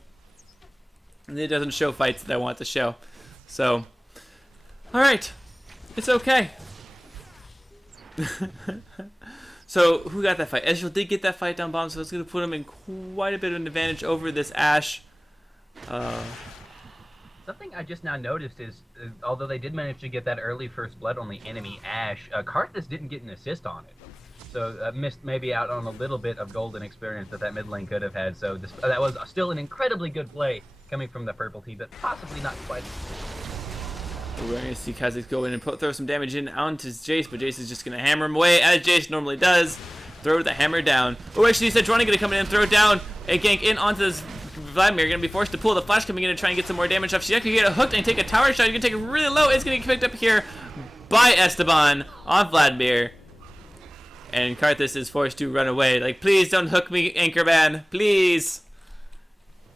It doesn't show fights that I want to show. So, alright. It's okay. So, who got that fight? Ezreal did get that fight down bottom, so it's going to put him in quite a bit of an advantage over this Ashe. Something I just now noticed is, although they did manage to get that early first blood on the enemy Ashe, Karthus didn't get an assist on it. So, missed maybe out on a little bit of golden experience that mid lane could have had. So, that was still an incredibly good play coming from the purple team, but possibly not quite. We're going to see Kha'Zix go in and throw some damage in onto Jace, but Jace is just going to hammer him away, as Jace normally does. Throw the hammer down. Oh, actually, Sejuani going to come in and throw down a gank in onto this Vladimir. Going to be forced to pull the flash coming in and try and get some more damage off. She's actually going to get a hooked and take a tower shot. He's going to take it really low. It's going to get picked up here by Esteban on Vladimir. And Karthus is forced to run away. Like, please don't hook me, Anchorman. Please.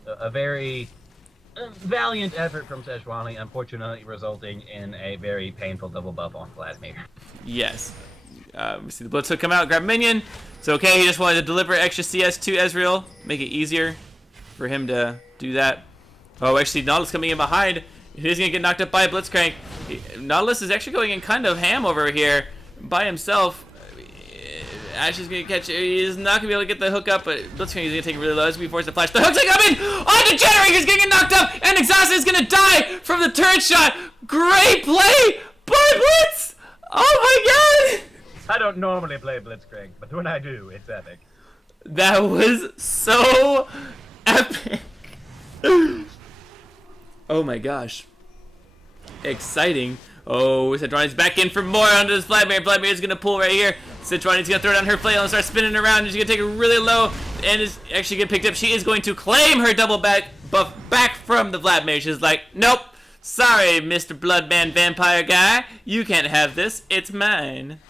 A very valiant effort from Sejuani, unfortunately resulting in a very painful double buff on Vladimir. Yes. We see the Blitz hook come out, grab minion. It's okay, he just wanted to deliver extra CS to Ezreal. Make it easier for him to do that. Oh, actually, Nautilus coming in behind. He's going to get knocked up by a Blitzcrank. Nautilus is actually going in kind of ham over here by himself. Ashe is going to catch it. He's not going to be able to get the hook up, but Blitzcrank is going to take it really low. He's going to be forced to flash. The hook's coming on the generator. He's going to get knocked up, and Exhausted is going to die from the turret shot. Great play by Blitz. Oh my god. I don't normally play Blitzcrank, but when I do, it's epic. That was so epic. Oh my gosh. Exciting. Oh, Cedroni's back in for more onto this Vladimir. Vladimir's gonna pull right here. Cedroni's gonna throw down her flail and start spinning around. She's gonna take it really low and is actually gonna picked up. She is going to claim her double back buff back from the Vladimir. She's like, nope. Sorry, Mr. Bloodman Vampire guy. You can't have this. It's mine.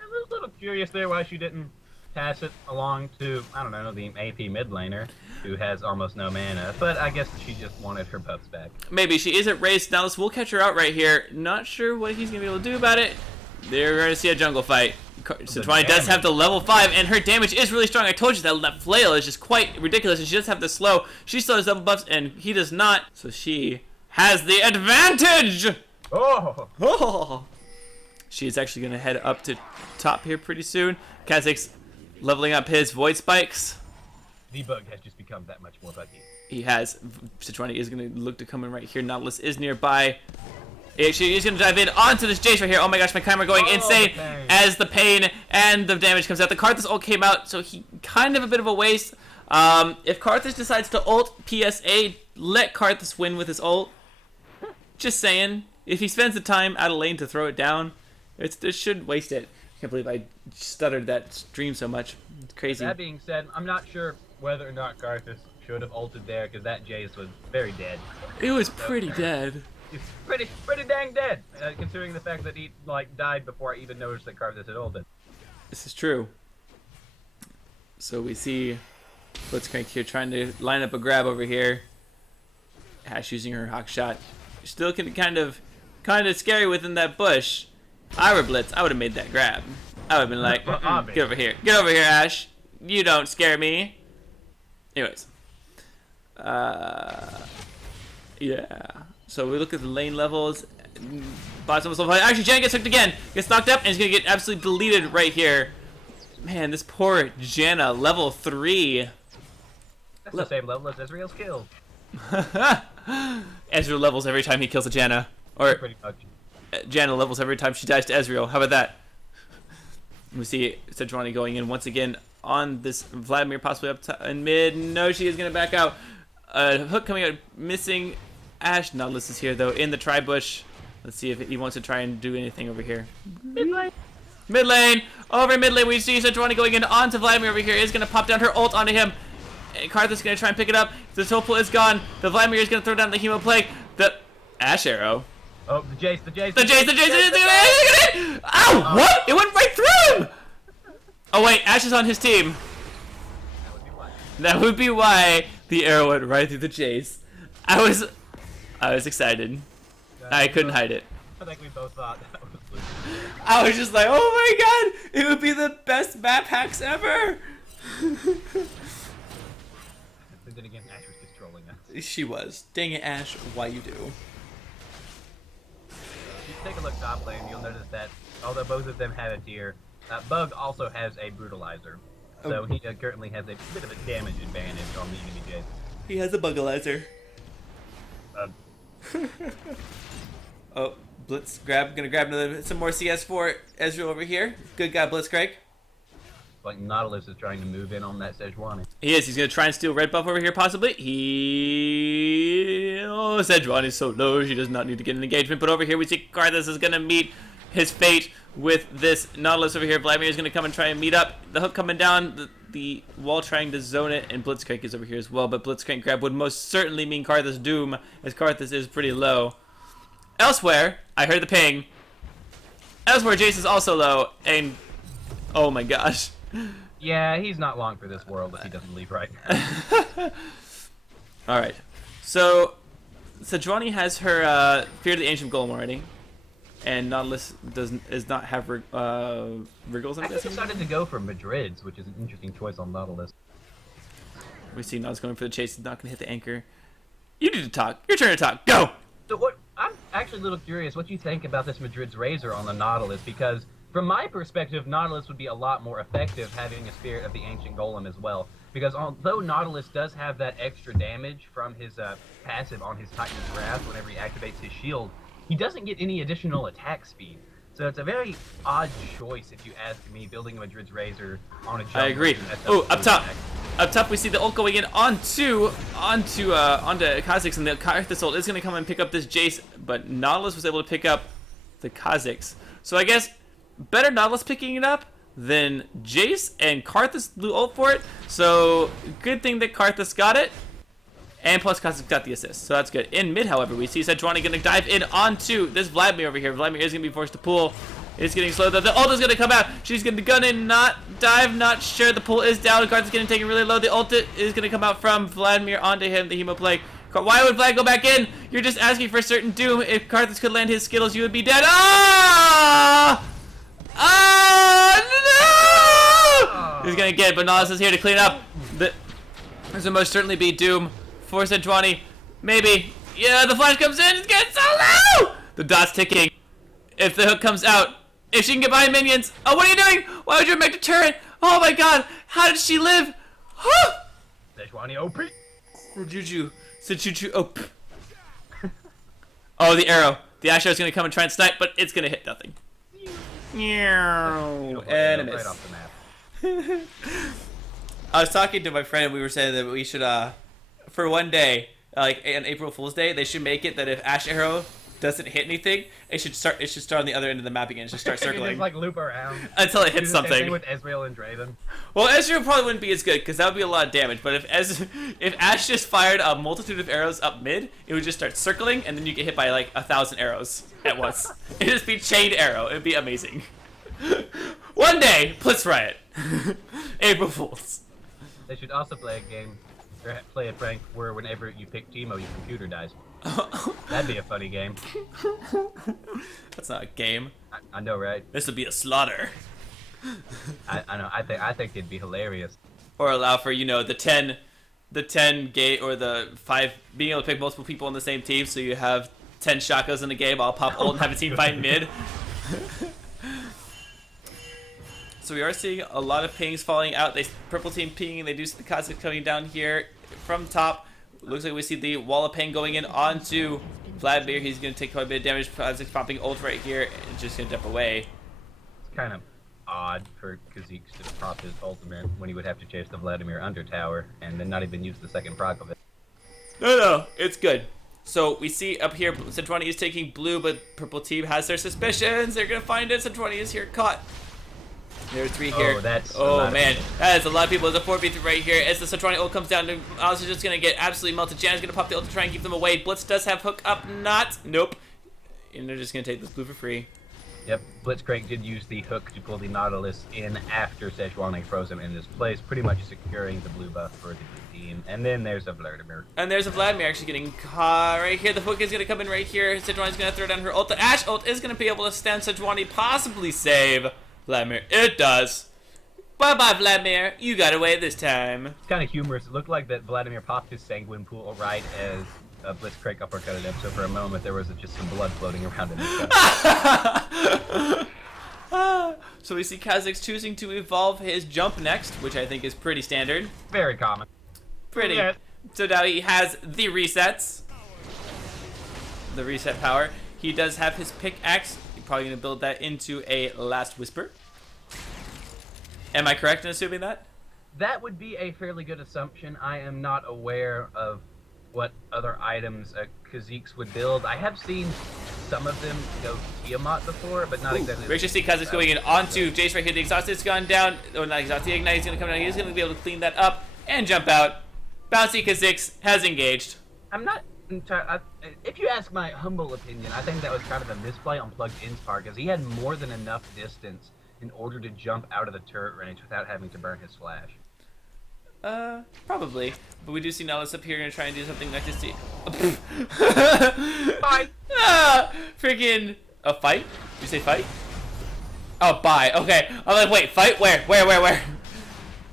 I was a little curious there why she didn't pass it along to, I don't know, the AP mid laner, who has almost no mana. But I guess she just wanted her buffs back. Maybe. She isn't raced. Now we'll catch her out right here. Not sure what he's going to be able to do about it. They're going to see a jungle fight. Cedroni does have the level 5, and her damage is really strong. I told you that flail is just quite ridiculous, and she does have the slow. She still has double buffs, and he does not. So she has the advantage! Oh! She is actually going to head up to top here pretty soon. Kha'Zix's leveling up his void spikes. The bug has just become that much more buggy. He has. Cedroni is going to look to come in right here. Nautilus is nearby. Actually, he's going to dive in onto this Jace right here. Oh my gosh, my camera going insane as the pain and the damage comes out. The Karthus ult came out, so he kind of a bit of a waste. If Karthus decides to ult PSA, let Karthus win with his ult. Just saying. If he spends the time out of lane to throw it down, it should waste it. I can't believe I stuttered that stream so much. It's crazy. That being said, I'm not sure whether or not Karthus should have ulted there, because that Jace was very dead. It was pretty dead. He's pretty dang dead, considering the fact that he died before I even noticed that Karthus had ulted. This is true. So we see Blitzcrank here trying to line up a grab over here. Ash using her hawk shot. Still kind of scary within that bush. I were Blitz, I would have made that grab. I would have been like, get over here. Get over here, Ash. You don't scare me. Anyways. Yeah. So we look at the lane levels. Bottom level. Actually, Jen gets hooked again. Gets knocked up and is going to get absolutely deleted right here. Man, this poor Janna, level 3. That's the same level as Ezreal's kill. Ezreal levels every time he kills a Janna. Or Pretty much. Janna levels every time she dies to Ezreal. How about that? We see Cedroni going in once again on this Vladimir, possibly up in mid. No, she is going to back out. Hook coming out, missing. Ash Nautilus is here, though, in the tri-bush. Let's see if he wants to try and do anything over here. Mid lane. Mid lane. Over mid lane, we see Cedroni going in onto Vladimir over here. Is going to pop down her ult onto him. Karthus is going to try and pick it up. The Topol is gone. The Vladimir is going to throw down the Hemo Plague. The Ash Arrow. Oh, the Jace. Ow! What? It went right through him! Oh, wait. Ash is on his team. That would be why. That would be why the arrow went right through the Jace. I was excited. I couldn't hide it. I think we both thought that was Luke. I was just like, oh my god! It would be the best map hacks ever! But then again, Ash was just trolling us. She was. Dang it, Ash. Why you do? If you take a look top lane, you'll notice that although both of them have a tier, Bug also has a brutalizer. So he currently has a bit of a damage advantage on the enemy Jace. He has a bugalizer. Oh, Blitz gonna grab some more CS for Ezreal over here. Good guy, Blitzcrank. Like Nautilus is trying to move in on that Sejuani. He is. He's gonna try and steal red buff over here, possibly. Sejuani is so low. She does not need to get an engagement. But over here, we see Karthus is gonna meet his fate with this Nautilus over here. Vladimir is gonna come and try and meet up. The hook coming down. The wall trying to zone it, and Blitzcrank is over here as well. But Blitzcrank grab would most certainly mean Karthus doom, as Karthus is pretty low. Elsewhere, I heard the ping. Elsewhere, Jace is also low, and oh my gosh. Yeah, he's not long for this world if he doesn't leave right now. Alright, so Cedroni has her Fear of the Ancient Golem already, and Nautilus does not have Wriggles, I'm I guessing. decided to go for Madrid's, which is an interesting choice on Nautilus. We see Nautilus going for the chase, not going to hit the anchor. You need to talk. Your turn to talk. Go! So what? I'm actually a little curious what you think about this Madrid's Razor on the Nautilus, because from my perspective, Nautilus would be a lot more effective having a Spirit of the Ancient Golem as well. Because although Nautilus does have that extra damage from his passive on his Titan's Wrath whenever he activates his shield, he doesn't get any additional attack speed. So it's a very odd choice, if you ask me, building a Madrid's Razor on a jungle. I agree. Oh, up top. Up top, we see the ult going in onto Kha'Zix, and the Karthus ult is going to come and pick up this Jace, but Nautilus was able to pick up the Kha'Zix. So I guess better Nautilus picking it up than Jace, and Karthus blew ult for it. So good thing that Karthus got it, and plus Kha'Zix got the assist. So that's good. In mid, however, we see Sejuani going to dive in onto this Vladimir over here. Vladimir is going to be forced to pull. It's getting slow. The ult is going to come out. She's going to gun in, not dive, not sure. The pull is down. Karthus is getting taken really low. The ult is going to come out from Vladimir onto him. The Hemo Plague. Why would Vlad go back in? You're just asking for certain doom. If Karthus could land his Skittles, you would be dead. Ah! Ah! No! He's going to get it, but Nautilus is here to clean up. This will most certainly be doom for Sejuani. Maybe. Yeah, the flash comes in. It's getting so low! The dot's ticking. If the hook comes out, if she can get behind minions. Oh, what are you doing? Why would you make the turret? Oh my god, how did she live? Sejuani OP. Sejuju OP. Oh, the arrow. The Asher is going to come and try and snipe, but it's going to hit nothing. And a miss. Right off the map. I was talking to my friend, and we were saying that we should, for one day, like on April Fool's Day, they should make it that if Ash Arrow doesn't hit anything, it should start on the other end of the map again. It should start circling. Just like loop around until it hits something. Same thing with Ezreal and Draven. Well, Ezreal probably wouldn't be as good because that would be a lot of damage. But if Ash just fired a multitude of arrows up mid, it would just start circling, and then you get hit by like 1,000 arrows at once. It'd just be chained arrow. It'd be amazing. One day, Blitz Riot, April Fools. They should also play a game, or play a prank where whenever you pick Teemo, your computer dies. That'd be a funny game. That's not a game. I know, right? This would be a slaughter. I know. I think it'd be hilarious. Or allow for the 10 gate or the 5 being able to pick multiple people on the same team, so you have 10 shotguns in the game. I'll pop ult and have a team fight mid. So we are seeing a lot of pings falling out. Purple team pinging. They do see the Kha'Zix coming down here from top. Looks like we see the wall of pain going in onto Vladimir. He's going to take quite a bit of damage. Kha'Zix popping ult right here and just going to dip away. It's kind of odd for Kha'Zix to pop his ultimate when he would have to chase the Vladimir under tower and then not even use the second proc of it. No, it's good. So we see up here, Sejuani is taking blue, but purple team has their suspicions. They're going to find it. Sejuani is here caught. There's 3 here. Oh man, that is a lot of people. There's a 4v3 right here. As the Sejuani ult comes down, Alice is just going to get absolutely melted. Jan's going to pop the ult to try and keep them away. Blitz does have hook up, nope. And they're just going to take this blue for free. Yep, Blitzcrank did use the hook to pull the Nautilus in after Sejuani froze him in his place, pretty much securing the blue buff for the blue team. And then there's a Vladimir. And there's a Vladimir actually getting caught right here. The hook is going to come in right here. Sejuani's going to throw down her ult. The Ashe ult is going to be able to stand Sejuani, possibly save Vladimir. It does. Bye-bye, Vladimir. You got away this time. It's kind of humorous. It looked like that Vladimir popped his Sanguine Pool right as Blitzcrank uppercutted him, so for a moment there was just some blood floating around in his gut. So we see Kha'Zix choosing to evolve his jump next, which I think is pretty standard. Very common. Pretty. Yeah. So now he has the resets. The reset power. He does have his pickaxe. He's probably going to build that into a Last Whisper. Am I correct in assuming that? That would be a fairly good assumption. I am not aware of what other items Kha'Zix would build. I have seen some of them go Tiamat before, but not exactly. We should see Kha'Zix going in onto Jace right here. The exhaust is gone down. Oh, not exhaust. The ignite is going to come down. He's going to be able to clean that up and jump out. Bouncy Kha'Zix has engaged. I'm not entirely. If you ask my humble opinion, I think that was kind of a misplay on Plugged In's part, because he had more than enough distance in order to jump out of the turret range without having to burn his flash. Probably. But we do see Nautilus up here going to try and do something like this. Fight! Freaking... A fight? Did you say fight? Oh, bye. Okay. I'm like, wait, fight? Where?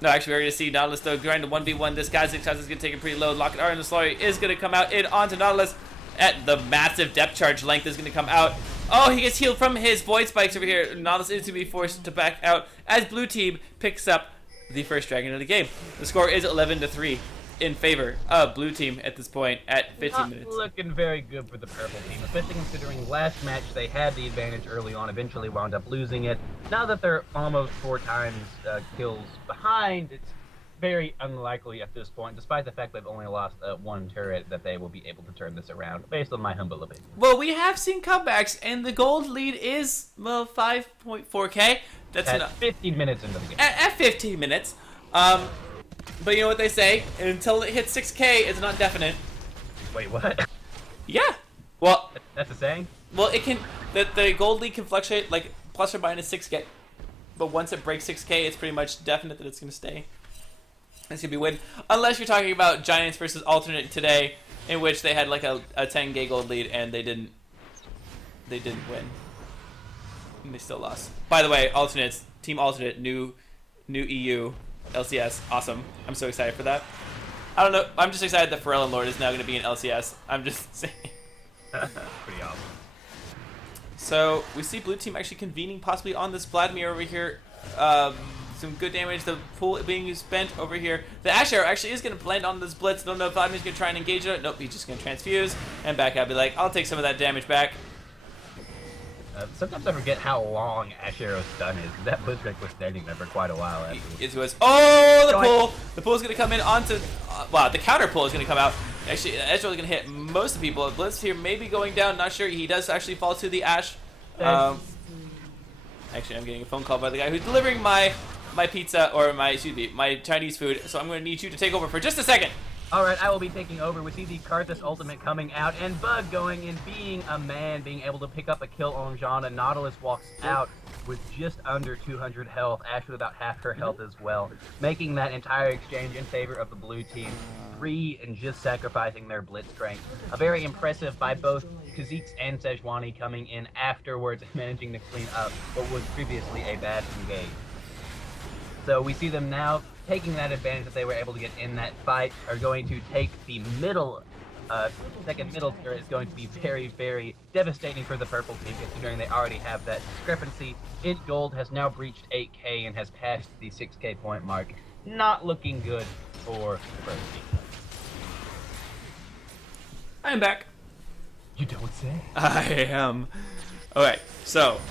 No, actually, we're going to see Nautilus, though, grind to 1v1. This guy's going to take it pretty low. Locket R and the Slaughter is going to come out in onto Nautilus. At the massive depth charge length is going to come out. Oh, he gets healed from his Void Spikes over here. Nautilus is to be forced to back out as blue team picks up the first dragon of the game. The score is 11-3 in favor of blue team at this point at 15 Not minutes. looking very good for the purple team, especially considering last match they had the advantage early on, eventually wound up losing it. Now that they're almost 4 times kills behind, it's very unlikely at this point, despite the fact they've only lost 1 turret, that they will be able to turn this around, based on my humble opinion. Well, we have seen comebacks, and the gold lead is, well, 5.4k. That's At not 15 minutes into the game. at 15 minutes. But you know what they say? Until it hits 6k, it's not definite. Wait, what? Yeah. Well, That's a saying? well, it can. The gold lead can fluctuate like plus or minus 6k. But once it breaks 6k, it's pretty much definite that it's gonna stay. It's gonna be win, unless you're talking about Giants versus Alternate today, in which they had like a 10k gold lead and they didn't win, and they still lost. By the way, Alternates, Team Alternate, new EU LCS, awesome. I'm so excited for that. I don't know. I'm just excited that Pharrell and Lord is now going to be in LCS. I'm just saying. Pretty awesome. So we see blue team actually convening possibly on this Vladimir over here. Some good damage. The pool being spent over here. The Ash Arrow actually is going to blend on this Blitz. Don't know if Vladimir's going to try and engage it. Nope, he's just going to transfuse and back out. Be like, I'll take some of that damage back. Sometimes I forget how long Ash Arrow's stun is. That Blitzcrank was standing there for quite a while. It was, oh, the pull! The pull is going to come in onto, wow, the counter pull is going to come out. Actually, Ezreal is going to hit most of the people. Blitz here maybe going down, not sure. He does actually fall to the Ash. Actually, I'm getting a phone call by the guy who's delivering my pizza, or my Chinese food, so I'm going to need you to take over for just a second. Alright, I will be taking over. We see the Karthus ultimate coming out, and Bug going in, being a man, being able to pick up a kill on Janna. Nautilus walks out with just under 200 health, Ash with about half her health as well, making that entire exchange in favor of the blue team. 3 and just sacrificing their Blitzcrank. A very impressive by both Kha'Zix and Sejuani coming in afterwards and managing to clean up what was previously a bad engage. So we see them now taking that advantage that they were able to get in that fight, are going to take the middle, second middle turret is going to be very, very devastating for the purple team, considering they already have that discrepancy. Int Gold has now breached 8k and has passed the 6k point mark. Not looking good for the purple team. I am back. You don't say. I am. Alright, so,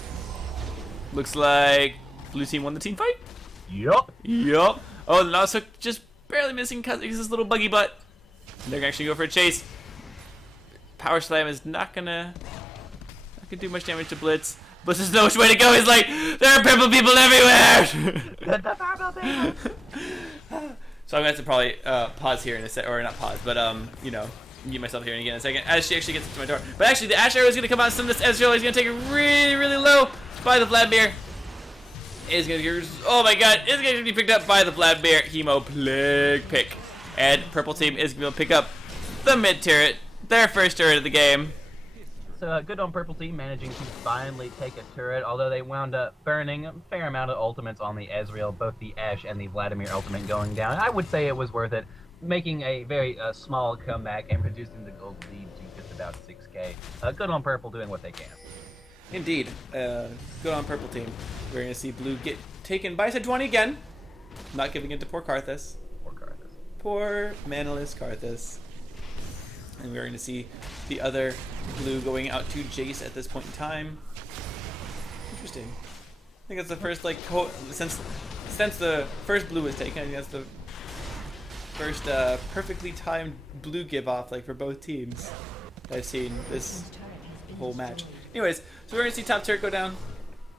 looks like blue team won the team fight? Yup. Yup. Oh, and also just barely missing Kha'Zix's little buggy butt. They're gonna actually go for a chase. Power Slam is not gonna do much damage to Blitz. Blitz doesn't know which way to go. He's like, there are purple people everywhere. The purple people. So I'm gonna have to probably pause here in a sec, or not pause, but you know, mute myself here again in a second as she actually gets to my door. But actually, the Ash Arrow is gonna come out and send this Ezreal. He's gonna take it really, really low by the Vladimir. Is gonna get, oh my god, it's gonna be picked up by the Vladimir Hemo Plague pick. And purple team is gonna pick up the mid turret, their first turret of the game. So good on purple team managing to finally take a turret, although they wound up burning a fair amount of ultimates on the Ezreal, both the Ashe and the Vladimir ultimate going down. I would say it was worth it, making a very small comeback and reducing the gold lead to just about 6k. Good on purple doing what they can. Indeed, good on purple team. We're gonna see blue get taken by Sejuani again, not giving it to poor Karthus. Poor Karthus. Poor manaless Karthus. And we're gonna see the other blue going out to Jace at this point in time. Interesting. I think that's the first since the first blue was taken. I think that's the first perfectly timed blue give off for both teams that I've seen this whole match. Anyways, so we're gonna see top turret go down.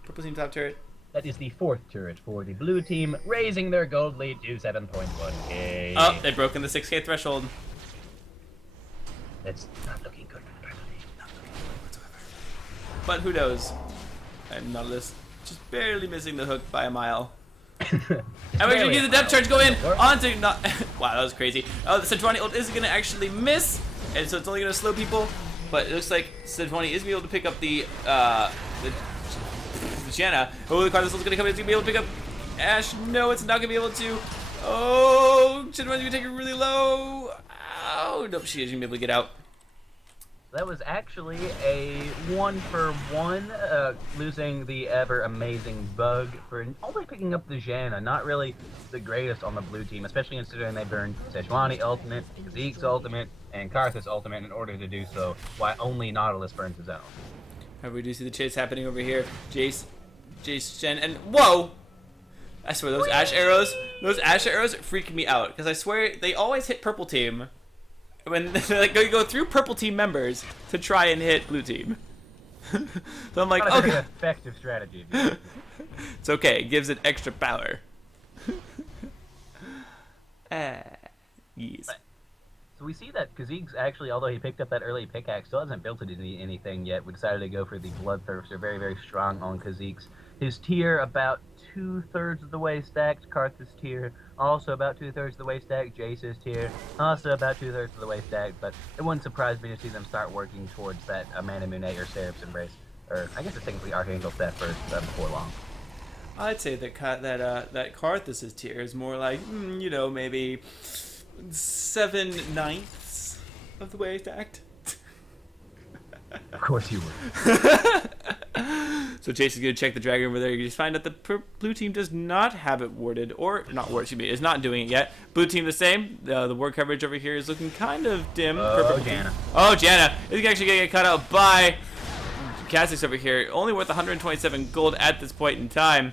Purple team top turret. That is the 4th turret for the blue team, raising their gold lead to 7.1k. Oh, they've broken the 6k threshold. That's not looking good for the purple team. Not looking good whatsoever. But who knows? I'm Nautilus just barely missing the hook by a mile. And we're gonna get the depth charge go in onto not. Wow, that was crazy. Oh, the Sejuani ult is gonna actually miss, and so it's only gonna slow people. But it looks like Sejuani is gonna be able to pick up the Janna. Oh, the Karthus is gonna come in. It's gonna be able to pick up Ashe. No, it's not gonna be able to. Oh, Sejuani's gonna take it really low. Oh, nope, she is gonna be able to get out. That was actually a 1-for-1, losing the ever amazing Bug for only picking up the Janna. Not really the greatest on the blue team, especially considering they burned Sejuani ultimate, Zeke's ultimate, and Karthus ultimate in order to do so, while only Nautilus burns his own. We do see the chase happening over here. Jace, Shen, and whoa! I swear those Ashe arrows freak me out because I swear they always hit purple team when they go through purple team members to try and hit blue team. So I'm like, okay, okay, effective strategy. It's okay. It gives it extra power. Yes. So we see that Kha'Zix actually, although he picked up that early pickaxe, still hasn't built it into anything yet. We decided to go for the Bloodthirster, very, very strong on Kha'Zix. His tier about 2/3 of the way stacked. Karthus tier also about 2/3 of the way stacked. Jace's tier also about 2/3 of the way stacked. But it wouldn't surprise me to see them start working towards that Amanda Monet or Seraph's Embrace, or I guess it's technically Archangel Theft first before long. I'd say that Karthus' tier is more like maybe 7/9 of the way stacked. Of course you would. So Chase is going to check the dragon over there. You just find out the blue team does not have it warded, or not warded, excuse me, is not doing it yet. Blue team the same. The ward coverage over here is looking kind of dim. Janna. Oh, Janna is actually going to get cut out by Kha'Zix over here. Only worth 127 gold at this point in time.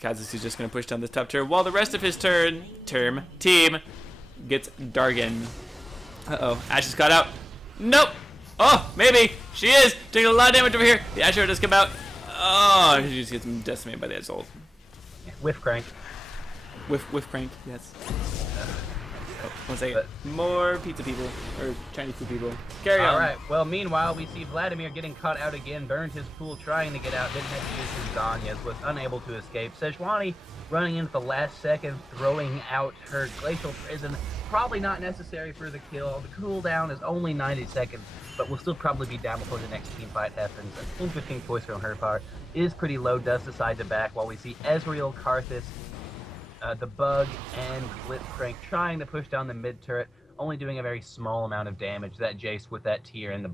Kha'Zix is just going to push down this top tier while the rest of his team gets Dargan. Uh-oh. Ashe is cut out. Nope. Oh, maybe. She is taking a lot of damage over here. The Ashe does come out. Oh, she just gets decimated by the Assault. Whiff crank. Whiff crank, yes. Oh, 1 second. More pizza people, or Chinese food people. Carry on. Alright, well, meanwhile, we see Vladimir getting caught out again, burned his pool trying to get out, didn't have to use his Zanyas, was unable to escape. Sejuani running in at the last second, throwing out her Glacial Prison. Probably not necessary for the kill. The cooldown is only 90 seconds, but will still probably be down before the next team fight happens. An interesting choice from her part. Is pretty low, does decide to back, while we see Ezreal, Karthus, the Bug, and Blitzcrank trying to push down the mid turret, only doing a very small amount of damage. That Jace with that tier and the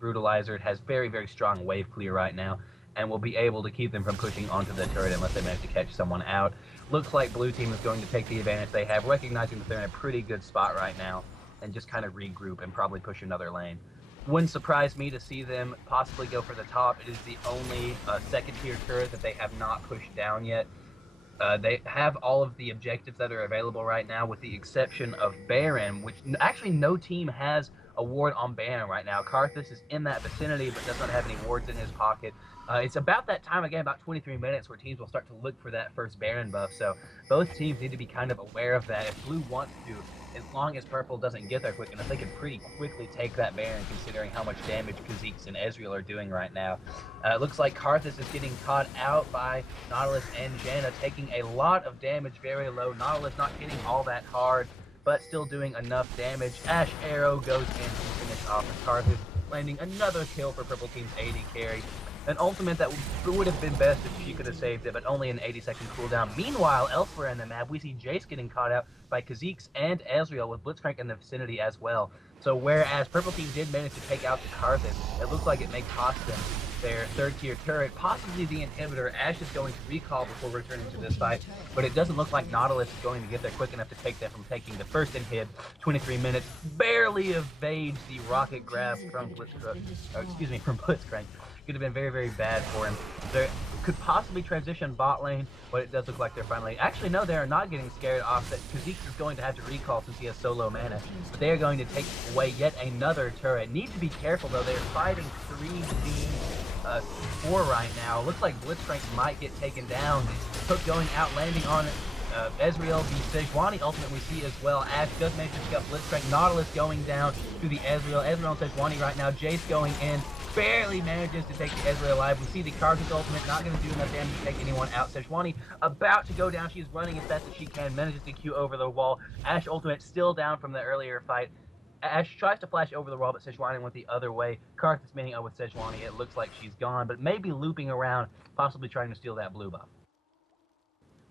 Brutalizer has very, very strong wave clear right now, and will be able to keep them from pushing onto the turret unless they manage to catch someone out. Looks like blue team is going to take the advantage they have, recognizing that they're in a pretty good spot right now, and just kind of regroup and probably push another lane. Wouldn't surprise me to see them possibly go for the top. It is the only second tier turret that they have not pushed down yet. They have all of the objectives that are available right now, with the exception of Baron, which actually no team has a ward on Baron right now. Karthus is in that vicinity, but does not have any wards in his pocket. It's about that time again, about 23 minutes, where teams will start to look for that first Baron buff. So both teams need to be kind of aware of that. If blue wants to, as long as purple doesn't get there quick enough, they can pretty quickly take that Baron, considering how much damage Kha'Zix and Ezreal are doing right now. It looks like Karthus is getting caught out by Nautilus and Janna, taking a lot of damage very low. Nautilus not hitting all that hard, but still doing enough damage. Ashe Arrow goes in to finish off with Karthus, landing another kill for purple team's AD carry. An ultimate that would have been best if she could have saved it, but only an 80-second cooldown. Meanwhile, elsewhere in the map, we see Jace getting caught out by Kha'Zix and Ezreal, with Blitzcrank in the vicinity as well. So whereas purple team did manage to take out the Karthus, it looks like it may cost them their third tier turret, possibly the inhibitor. Ashe is going to recall before returning to this fight, but it doesn't look like Nautilus is going to get there quick enough to take them from taking the first inhib. 23 minutes, barely evades the rocket grab from Blitzcrank. Could have been very, very bad for him. They could possibly transition bot lane, but it does look like they're finally... Actually, no, they are not getting scared off that Kha'Zix is going to have to recall since he has so low mana. But they are going to take away yet another turret. Need to be careful, though. They're fighting 3v4 right now. Looks like Blitzcrank might get taken down. Hook going out, landing on Ezreal. The Sejuani ultimate we see as well. Ashe does manage to pick up Blitzcrank. Nautilus going down to the Ezreal. Ezreal and Sejuani right now. Jace going in. Barely manages to take the Ezreal alive. We see the Karthus ultimate not going to do enough damage to take anyone out. Sejuani about to go down. She's running as fast as she can. Manages to Q over the wall. Ashe ultimate still down from the earlier fight. Ashe tries to flash over the wall, but Sejuani went the other way. Karthus meeting up with Sejuani. It looks like she's gone, but maybe looping around, possibly trying to steal that blue buff.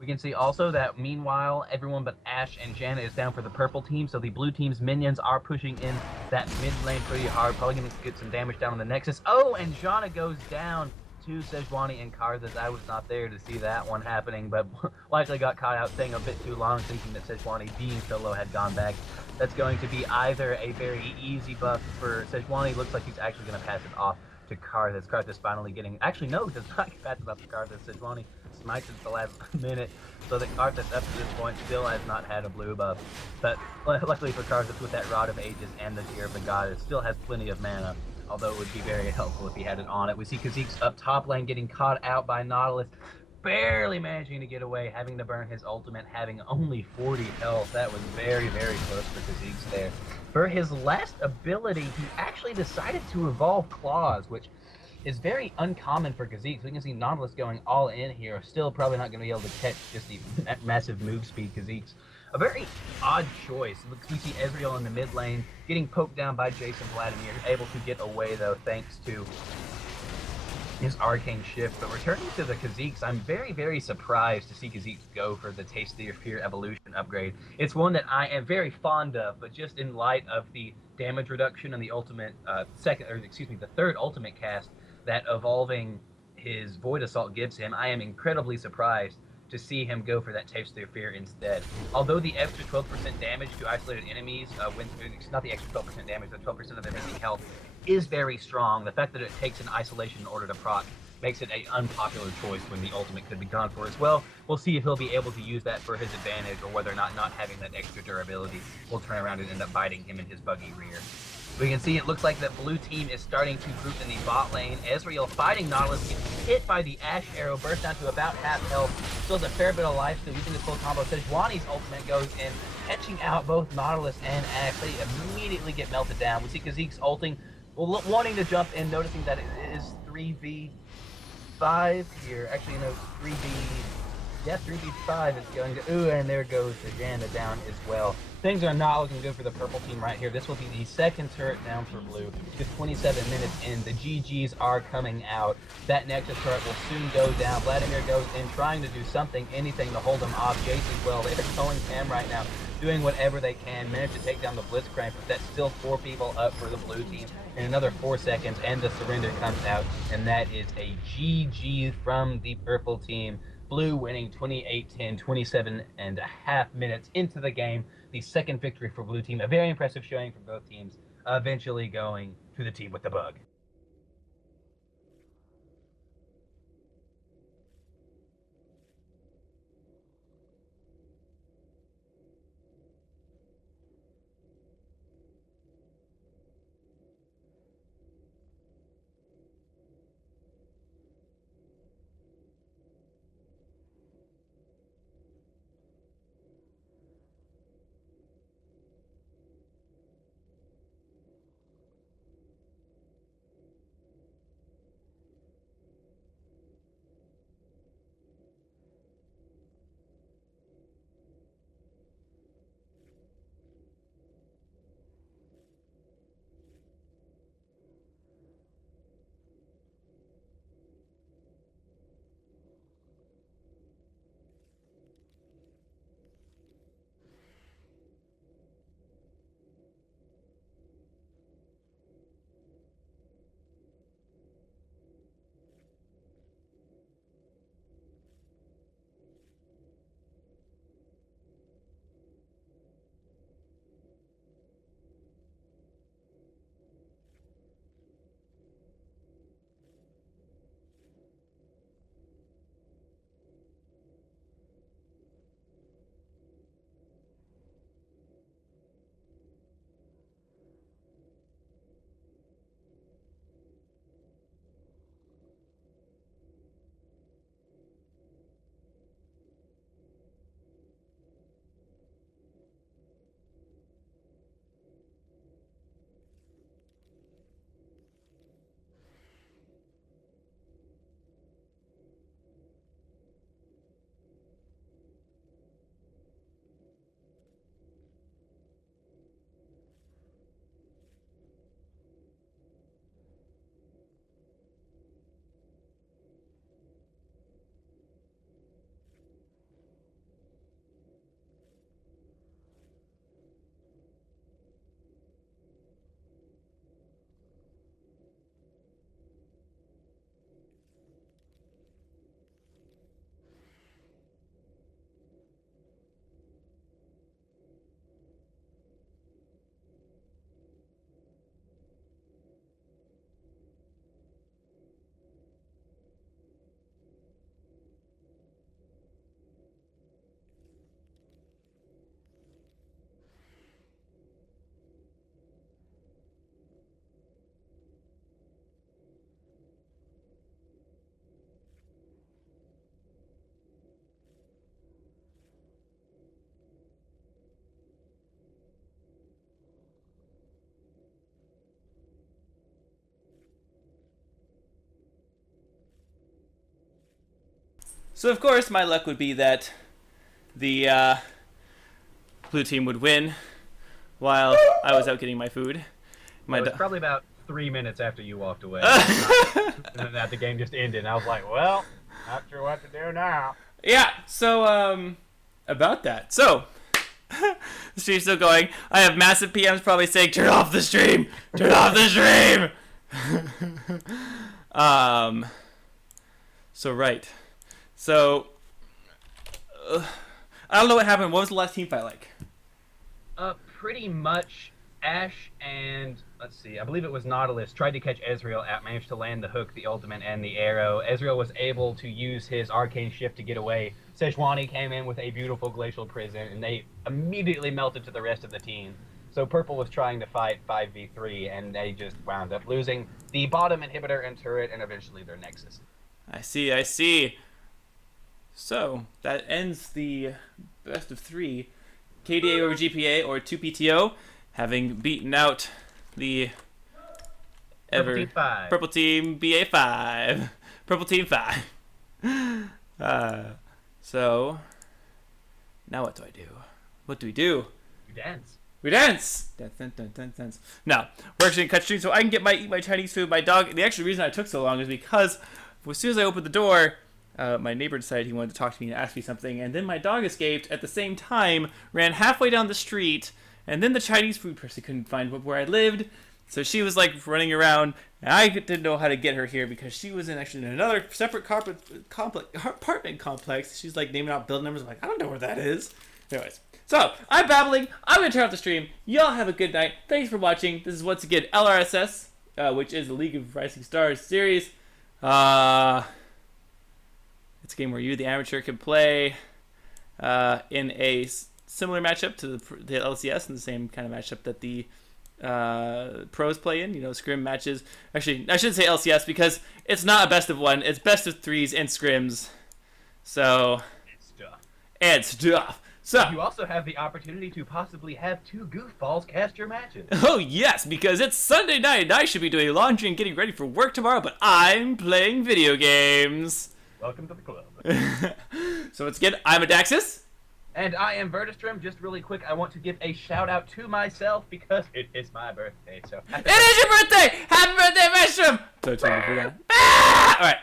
We can see also that meanwhile, everyone but Ash and Janna is down for the purple team, so the blue team's minions are pushing in that mid lane pretty hard, probably going to get some damage down on the Nexus. Oh, and Janna goes down to Sejuani and Karthus. I was not there to see that one happening, but likely got caught out staying a bit too long, thinking that Sejuani, being solo, had gone back. That's going to be either a very easy buff for Sejuani. Looks like he's actually going to pass it off to Karthus. Karthus finally getting... Actually, no, does not get passed off to Karthus. Sejuani smites it at the last minute, so that Karthus, up to this point, still has not had a blue buff. But luckily for Karthus, with that Rod of Ages and the Tear of the Goddess, still has plenty of mana, although it would be very helpful if he had it on it. We see Kha'Zix up top lane getting caught out by Nautilus, barely managing to get away, having to burn his ultimate, having only 40 health. That was very, very close for Kha'Zix there. For his last ability, he actually decided to evolve Claws, which is very uncommon for Kha'Zix. We can see Nautilus going all in here, still probably not going to be able to catch just the massive move speed Kha'Zix. A very odd choice. We see Ezreal in the mid lane getting poked down by Jason Vladimir, able to get away though thanks to his arcane shift. But returning to the Kha'Zix, I'm very, very surprised to see Kha'Zix go for the Taste of Your Fear evolution upgrade. It's one that I am very fond of, but just in light of the damage reduction and the ultimate the third ultimate cast that evolving his Void Assault gives him, I am incredibly surprised to see him go for that Taste of Their Fear instead. Although the extra 12% damage to isolated enemies, not the extra 12% damage, but 12% of their missing health, is very strong. The fact that it takes an isolation in order to proc makes it an unpopular choice when the ultimate could be gone for as well. We'll see if he'll be able to use that for his advantage, or whether or not having that extra durability will turn around and end up biting him in his buggy rear. We can see it looks like the blue team is starting to group in the bot lane. Ezreal fighting Nautilus, gets hit by the Ash arrow, burst down to about half health. Still has a fair bit of life, so using this full combo. Sejuani's ultimate goes in, catching out both Nautilus and Ash. They immediately get melted down. We see Kha'Zix ulting, wanting to jump in, noticing that it is 3v5 here. Actually, no, 3v5 is going to... Ooh, and there goes the Janna down as well. Things are not looking good for the purple team right here. This will be the second turret down for blue. Just 27 minutes in. The GGs are coming out. That Nexus turret will soon go down. Vladimir goes in, trying to do something, anything to hold him off. Jace as well. They're going Cam right now, doing whatever they can. Manage to take down the Blitzcrank, but that's still 4 people up for the blue team. In another 4 seconds, and the surrender comes out, and that is a GG from the purple team. Blue winning 28-10, 27 and a half minutes into the game. The second victory for blue team. A very impressive showing for both teams, eventually going to the team with the bug. So of course, my luck would be that the blue team would win while I was out getting my food. It was probably about 3 minutes after you walked away. And then the game just ended, and I was like, well, not sure what to do now. Yeah, so, about that. So, the stream's still going. I have massive PMs probably saying, turn off the stream! Turn off the stream! So, right. So, I don't know what happened. What was the last team fight like? Pretty much Ash and, let's see, I believe it was Nautilus, tried to catch Ezreal out, managed to land the hook, the ultimate, and the arrow. Ezreal was able to use his arcane shift to get away. Sejuani came in with a beautiful glacial prison, and they immediately melted to the rest of the team. So Purple was trying to fight 5v3, and they just wound up losing the bottom inhibitor and turret, and eventually their Nexus. I see. So, that ends the best of 3. KDA over GPA or 2PTO, having beaten out the Purple Team BA5. Purple Team 5. So, now what do I do? What do we do? You dance. We dance! Dance. Now, we're actually going to cut stream so I can get eat my Chinese food. My dog, the actual reason I took so long is because as soon as I opened the door, my neighbor decided he wanted to talk to me and ask me something, and then my dog escaped at the same time, ran halfway down the street, and then the Chinese food person couldn't find where I lived, so she was like running around, and I didn't know how to get her here because she was in another separate apartment complex. She's like naming out building numbers. I'm like, I don't know where that is. Anyways, so I'm babbling. I'm going to turn off the stream. Y'all have a good night. Thanks for watching. This is once again LRSS, which is the League of Rising Stars series. It's a game where you, the amateur, can play in a similar matchup to the LCS, and the same kind of matchup that the pros play in. Scrim matches. Actually, I shouldn't say LCS because it's not a best of 1. It's best of 3s and scrims. So, and stuff. So you also have the opportunity to possibly have 2 goofballs cast your matches. Oh yes, because it's Sunday night and I should be doing laundry and getting ready for work tomorrow, but I'm playing video games. Welcome to the club. So once again, I'm Adaxis. And I am Vertistrom. Just really quick, I want to give a shout out to myself because it is my birthday. So it is your birthday! Happy birthday, Vertistrom! So totally forgot. Ah! All right.